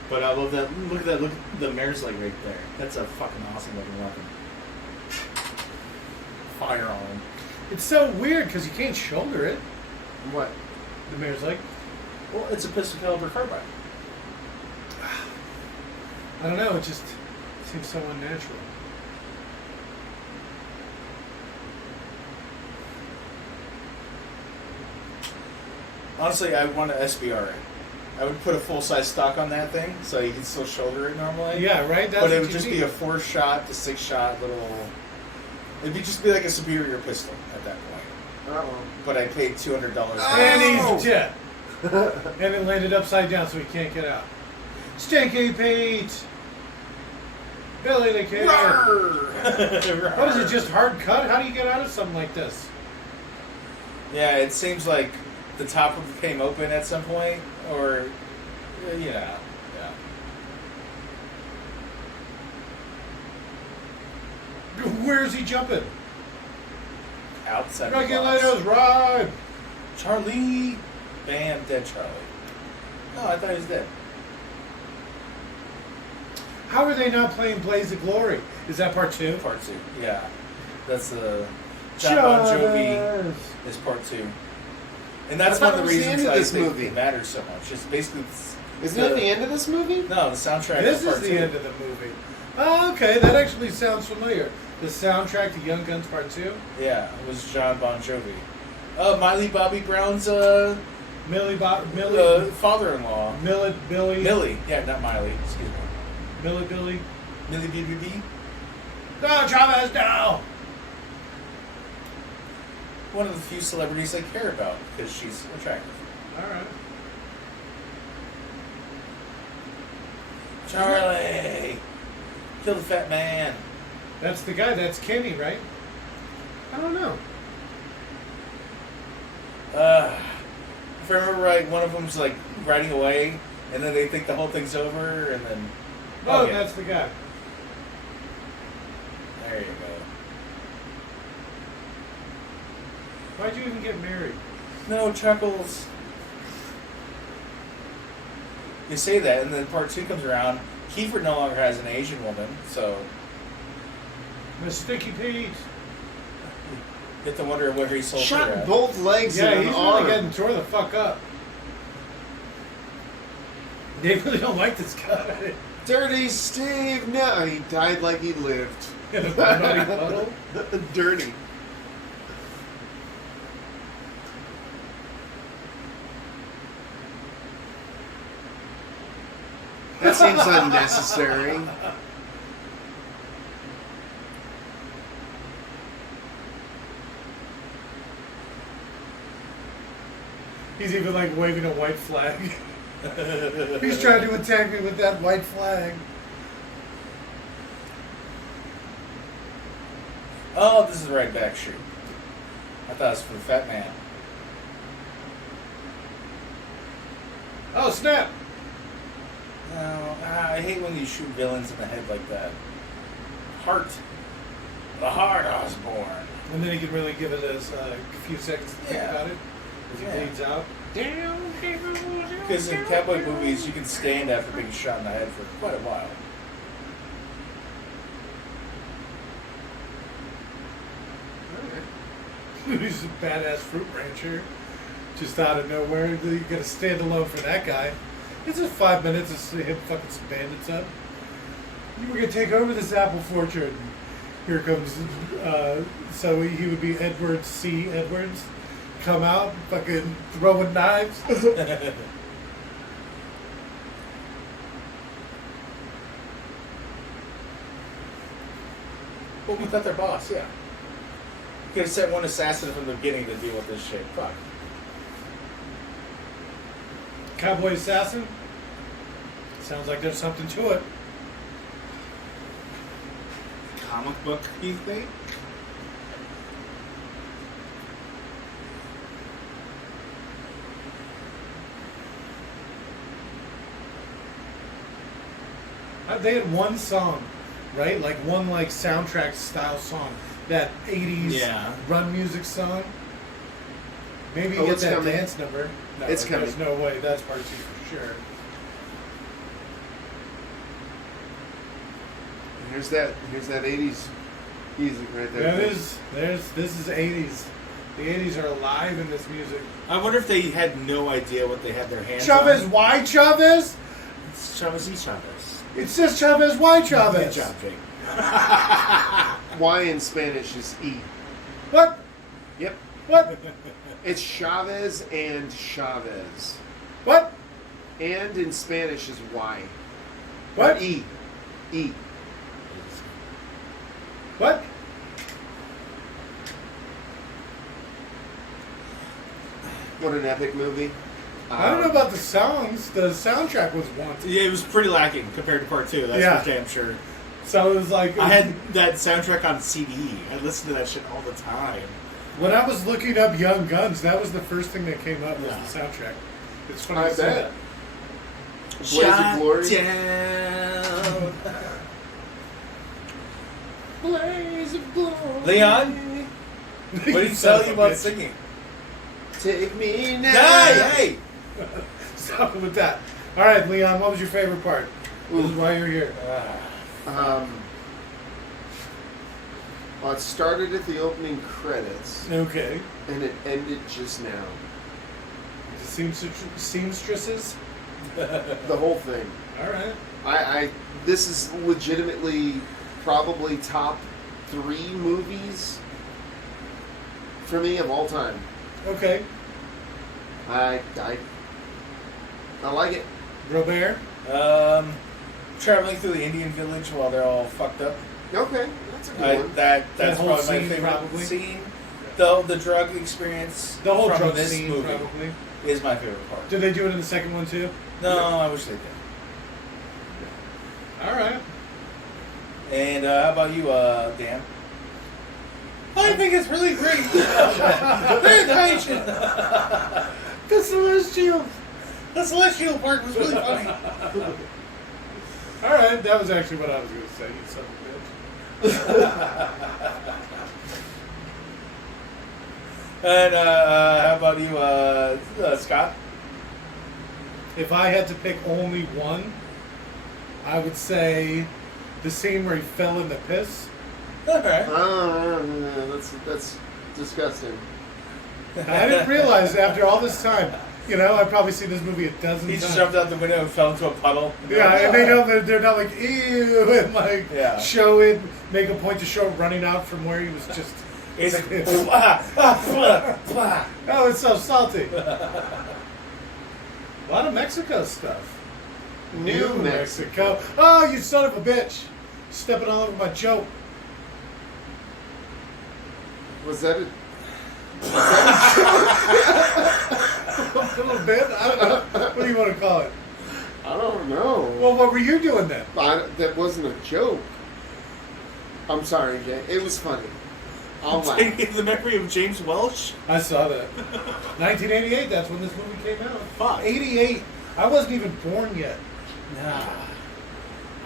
But I love that. Look at that. Look at the mare's leg right there. That's a fucking awesome looking weapon. Firearm. It's so weird because you can't shoulder it. What? The mayor's like, Well, it's a pistol caliber carbine. I don't know. It just seems so unnatural. Honestly, I want to SBR it. I would put a full-size stock on that thing so you can still shoulder it normally. Yeah, right. That's But it what would you just need. be a 4-shot to 6-shot little... It'd just be like a superior pistol at that point. Uh-oh. But I paid $200 for it. And he's dead. And it landed upside down, so he can't get out. Stinky Pete. Billy the Kid. What is it? Just hard cut? How do you get out of something like this? Yeah, it seems like the top came open at some point, or yeah. Where's he jumping? Outside the box. Regulators ride. Charlie, bam, dead Charlie. Oh, I thought he was dead. How are they not playing Blaze of Glory? Is that part 2? Part 2, yeah. That's the John Bon Jovi is part 2, and that's I one thought of the it was the end reasons of I this think movie. it matters so much. It's basically Isn't that the end of this movie? No, the soundtrack. This is part is the 2. end of the movie. Oh, okay. That actually sounds familiar. The soundtrack to Young Guns Part 2? Yeah, it was John Bon Jovi. Miley Bobby Brown's Millie. father-in-law. Billy. Millie, yeah, not Miley. Excuse me. Billy. Millie BBB. No, Chavez, no! One of the few celebrities I care about because she's attractive. Alright. Charlie, kill the fat man. That's the guy. That's Kenny, right? I don't know. If I remember right, one of them's like riding away, and then they think the whole thing's over, and then Oh, yeah. that's the guy. There you go. Why'd you even get married? No, Chuckles. You say that, and then part 2 comes around. Kiefer no longer has an Asian woman, so Miss Sticky Pete. you have to wonder where he sold her Shot at. both legs Yeah, and he's an really arm. getting tore the fuck up. They really don't like this guy. Dirty Steve. No, he died like he lived. In a muddy puddle. Dirty. That seems unnecessary. He's even like waving a white flag. He's trying to attack me with that white flag. Oh, this is the right back shoot. I thought it was for the fat man. Oh, snap! No, I hate when you shoot villains in the head like that. Heart. The heart Osborne. And then he can really give it a few seconds to think Yeah. about it as he Yeah. bleeds out. Because in cowboy movies, you can stand after being shot in the head for quite a while. He's a badass fruit rancher. Just out of nowhere. You gotta stand alone for that guy. It's just 5 minutes to see him fucking some bandits up. You were gonna take over this apple fortune. Here comes, so he would be Edward C. Edwards. Come out, fucking throwing knives. Well, we thought their boss, yeah. You could have sent one assassin from the beginning to deal with this shit. Fuck. Cowboy assassin? Sounds like there's something to it. Comic book, you think? They had one song, right? Like one like soundtrack style song. That 80s run music song. Maybe you get it's that coming. dance number. No, It's there's coming. no way. That's part 2 for sure. Here's that 80s music right there. This is 80s. The 80s are alive in this music. I wonder if they had no idea what they had their hands Chavez, on. why Chavez? It's Chavez y Chavez. It says Chavez, why Good Chavez? job, Jake. Y in Spanish is E. What? Yep. What? It's Chavez and Chavez. What? And in Spanish is Y. What? Or E. E. What? What an epic movie. I don't know about the songs. The soundtrack was once. Yeah, it was pretty lacking compared to part 2. That's Yeah. for damn sure. So it was like I had that soundtrack on CD. I listened to that shit all the time. when I was looking up Young Guns, that was the first thing that came up was Yeah. the soundtrack. It's funny I to say bet. that. Blaze of Glory. Down. Blaze of Glory. Leon, what did he Son tell of you a about bitch. singing? Take me now. Hey! Stop with that. All right, Leon, what was your favorite part? This is why you're here. Well, it started at the opening credits, Okay. and it ended just now. Seamstresses? The whole thing. All right. This is legitimately probably top 3 movies for me of all time. Okay. I like it. Robert? Traveling through the Indian village while they're all fucked up. Okay, that's a good one. That's whole probably my scene, favorite probably. scene. The drug experience The whole from drug this scene, movie probably. is my favorite part. Did they do it in the second one, too? No, I wish they did. All right. And how about you, Dan? I think it's really great. Pay attention. The Celestial. The celestial part was really funny. All right, that was actually what I was going to say, you son of a bitch. And how about you, Scott? If I had to pick only one, I would say the scene where he fell in the piss. Okay. That's disgusting. I didn't realize after all this time, I've probably seen this movie a dozen He times. just jumped out the window and fell into a puddle. Yeah, and they don't. They're not like ew, and like Yeah. show it, make a point to show it running out from where he was just. It's Oh, it's so salty. A lot of Mexico stuff. New Mexico. Oh, you son of a bitch! Stepping all over my joke. Was that a A little bit. I don't know. What do you want to call it? I don't know. Well, what were you doing then? That wasn't a joke. I'm sorry, Jay. It was funny. I'll laugh. Taking the memory of James Welch. I saw that. 1988. That's when this movie came out. Fuck. 88. I wasn't even born yet. Nah.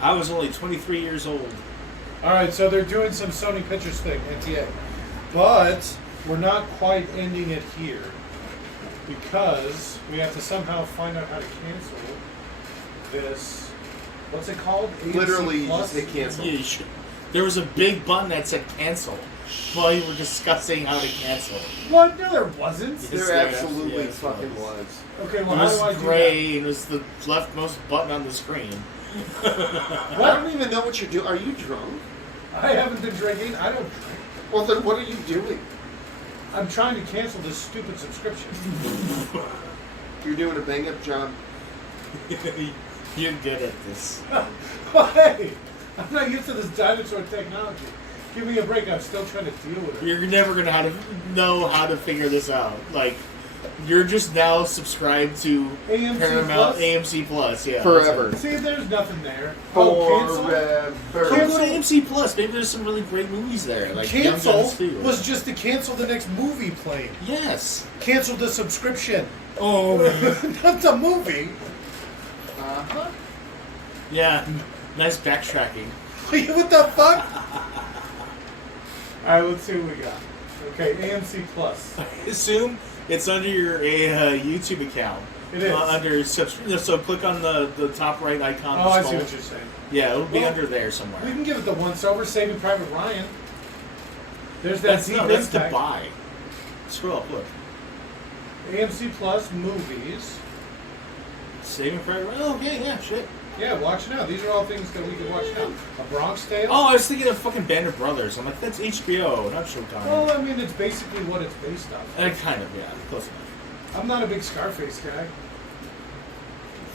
I was only 23 years old. All right, so they're doing some Sony Pictures thing, NTA, but we're not quite ending it here because we have to somehow find out how to cancel this. What's it called? AMC Literally, you Plus? just hit cancel. Yeah, you should. There was a big button that said cancel while you were discussing how to cancel. What? No, there wasn't. Yes, There there absolutely yes, fucking was. was. Okay, It well, how do I was do gray and it was the leftmost button on the screen. I don't even know what you're doing. Are you drunk? I haven't been drinking. I don't drink. Well, then what are you doing? I'm trying to cancel this stupid subscription. You're doing a bang-up job. You're good at this. Hey, I'm not used to this dinosaur technology. Give me a break. I'm still trying to deal with it. You're never gonna know how to figure this out. Like, you're just now subscribed to AMC Paramount Plus? AMC Plus. Yeah, Forever. See, there's nothing there. Cancel? Forever. Go to AMC Plus. Maybe there's some really great movies there. Like Young Cancel Guns 2. was just to cancel the next movie playing. Yes. Cancel the subscription. Oh. Not the movie. Uh-huh. Yeah. Nice backtracking. What the fuck? Alright, let's see what we got. Okay, AMC Plus. I assume it's under your YouTube account. It is. Under subscription. So click on the top right icon. Oh, I see what you're saying. Yeah, it'll be Well, under there somewhere. We can give it the once over, Saving Private Ryan. There's that That's to buy. Scroll up, look. AMC Plus movies. Saving Private Ryan. Oh, okay, yeah, shit. Yeah, watch now. These are all things that we can watch now. A Bronx Tale. Oh, I was thinking of fucking Band of Brothers. I'm like, that's HBO, not Showtime. Well, I mean, it's basically what it's based off. Kind of, yeah, close enough. I'm not a big Scarface guy.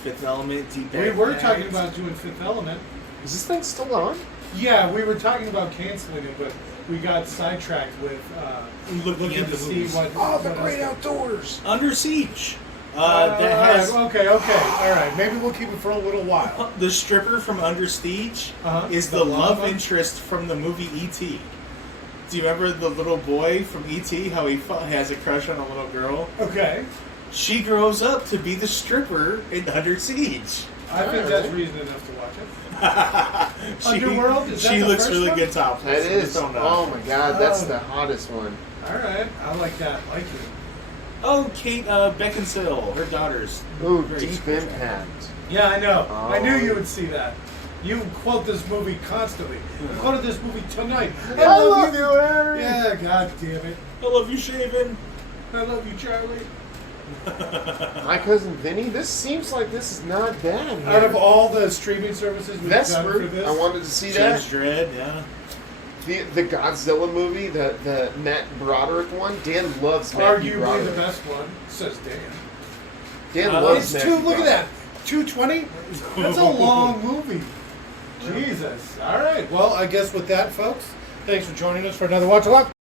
Fifth Element, Deep We were talking about doing Fifth Element. Is this thing still on? Yeah, we were talking about canceling it, but we got sidetracked with looking at to the see movies. what. The what Great else- Outdoors. Under Siege. Alright, That has okay. All right. Maybe we'll keep it for a little while. the stripper from Under Siege is The the love lava? interest from the movie E.T. Do you remember the little boy from E.T., how he has a crush on a little girl? Okay. She grows up to be the stripper in Under Siege. I think that's reason enough to watch it. Underworld? Is that She the looks first really one? good topless. That is. Don't know. Oh my god, that's Oh. the hottest one. All right. I like that. Like it. Oh, Kate Beckinsale, her daughters. Ooh, Great Deep screen Impact. Yeah, I know. Oh. I knew you would see that. You quote this movie constantly. You quoted this movie tonight. I love you, Harry. Yeah, god damn it. I love you, Shaven. I love you, Charlie. My cousin Vinny. This seems like this is not bad. Out of all the streaming services we've done for Vesper, this, I wanted to see Judge that. Dredd, yeah. The Godzilla movie, the Matt Broderick one. Dan loves Matthew arguably Broderick. the best one, says Dan. Dan Uh, loves It's Matthew two. Look at Broderick. that. 220. That's a long movie. Jesus. All right. Well, I guess with that, folks, thanks for joining us for another Watch Along.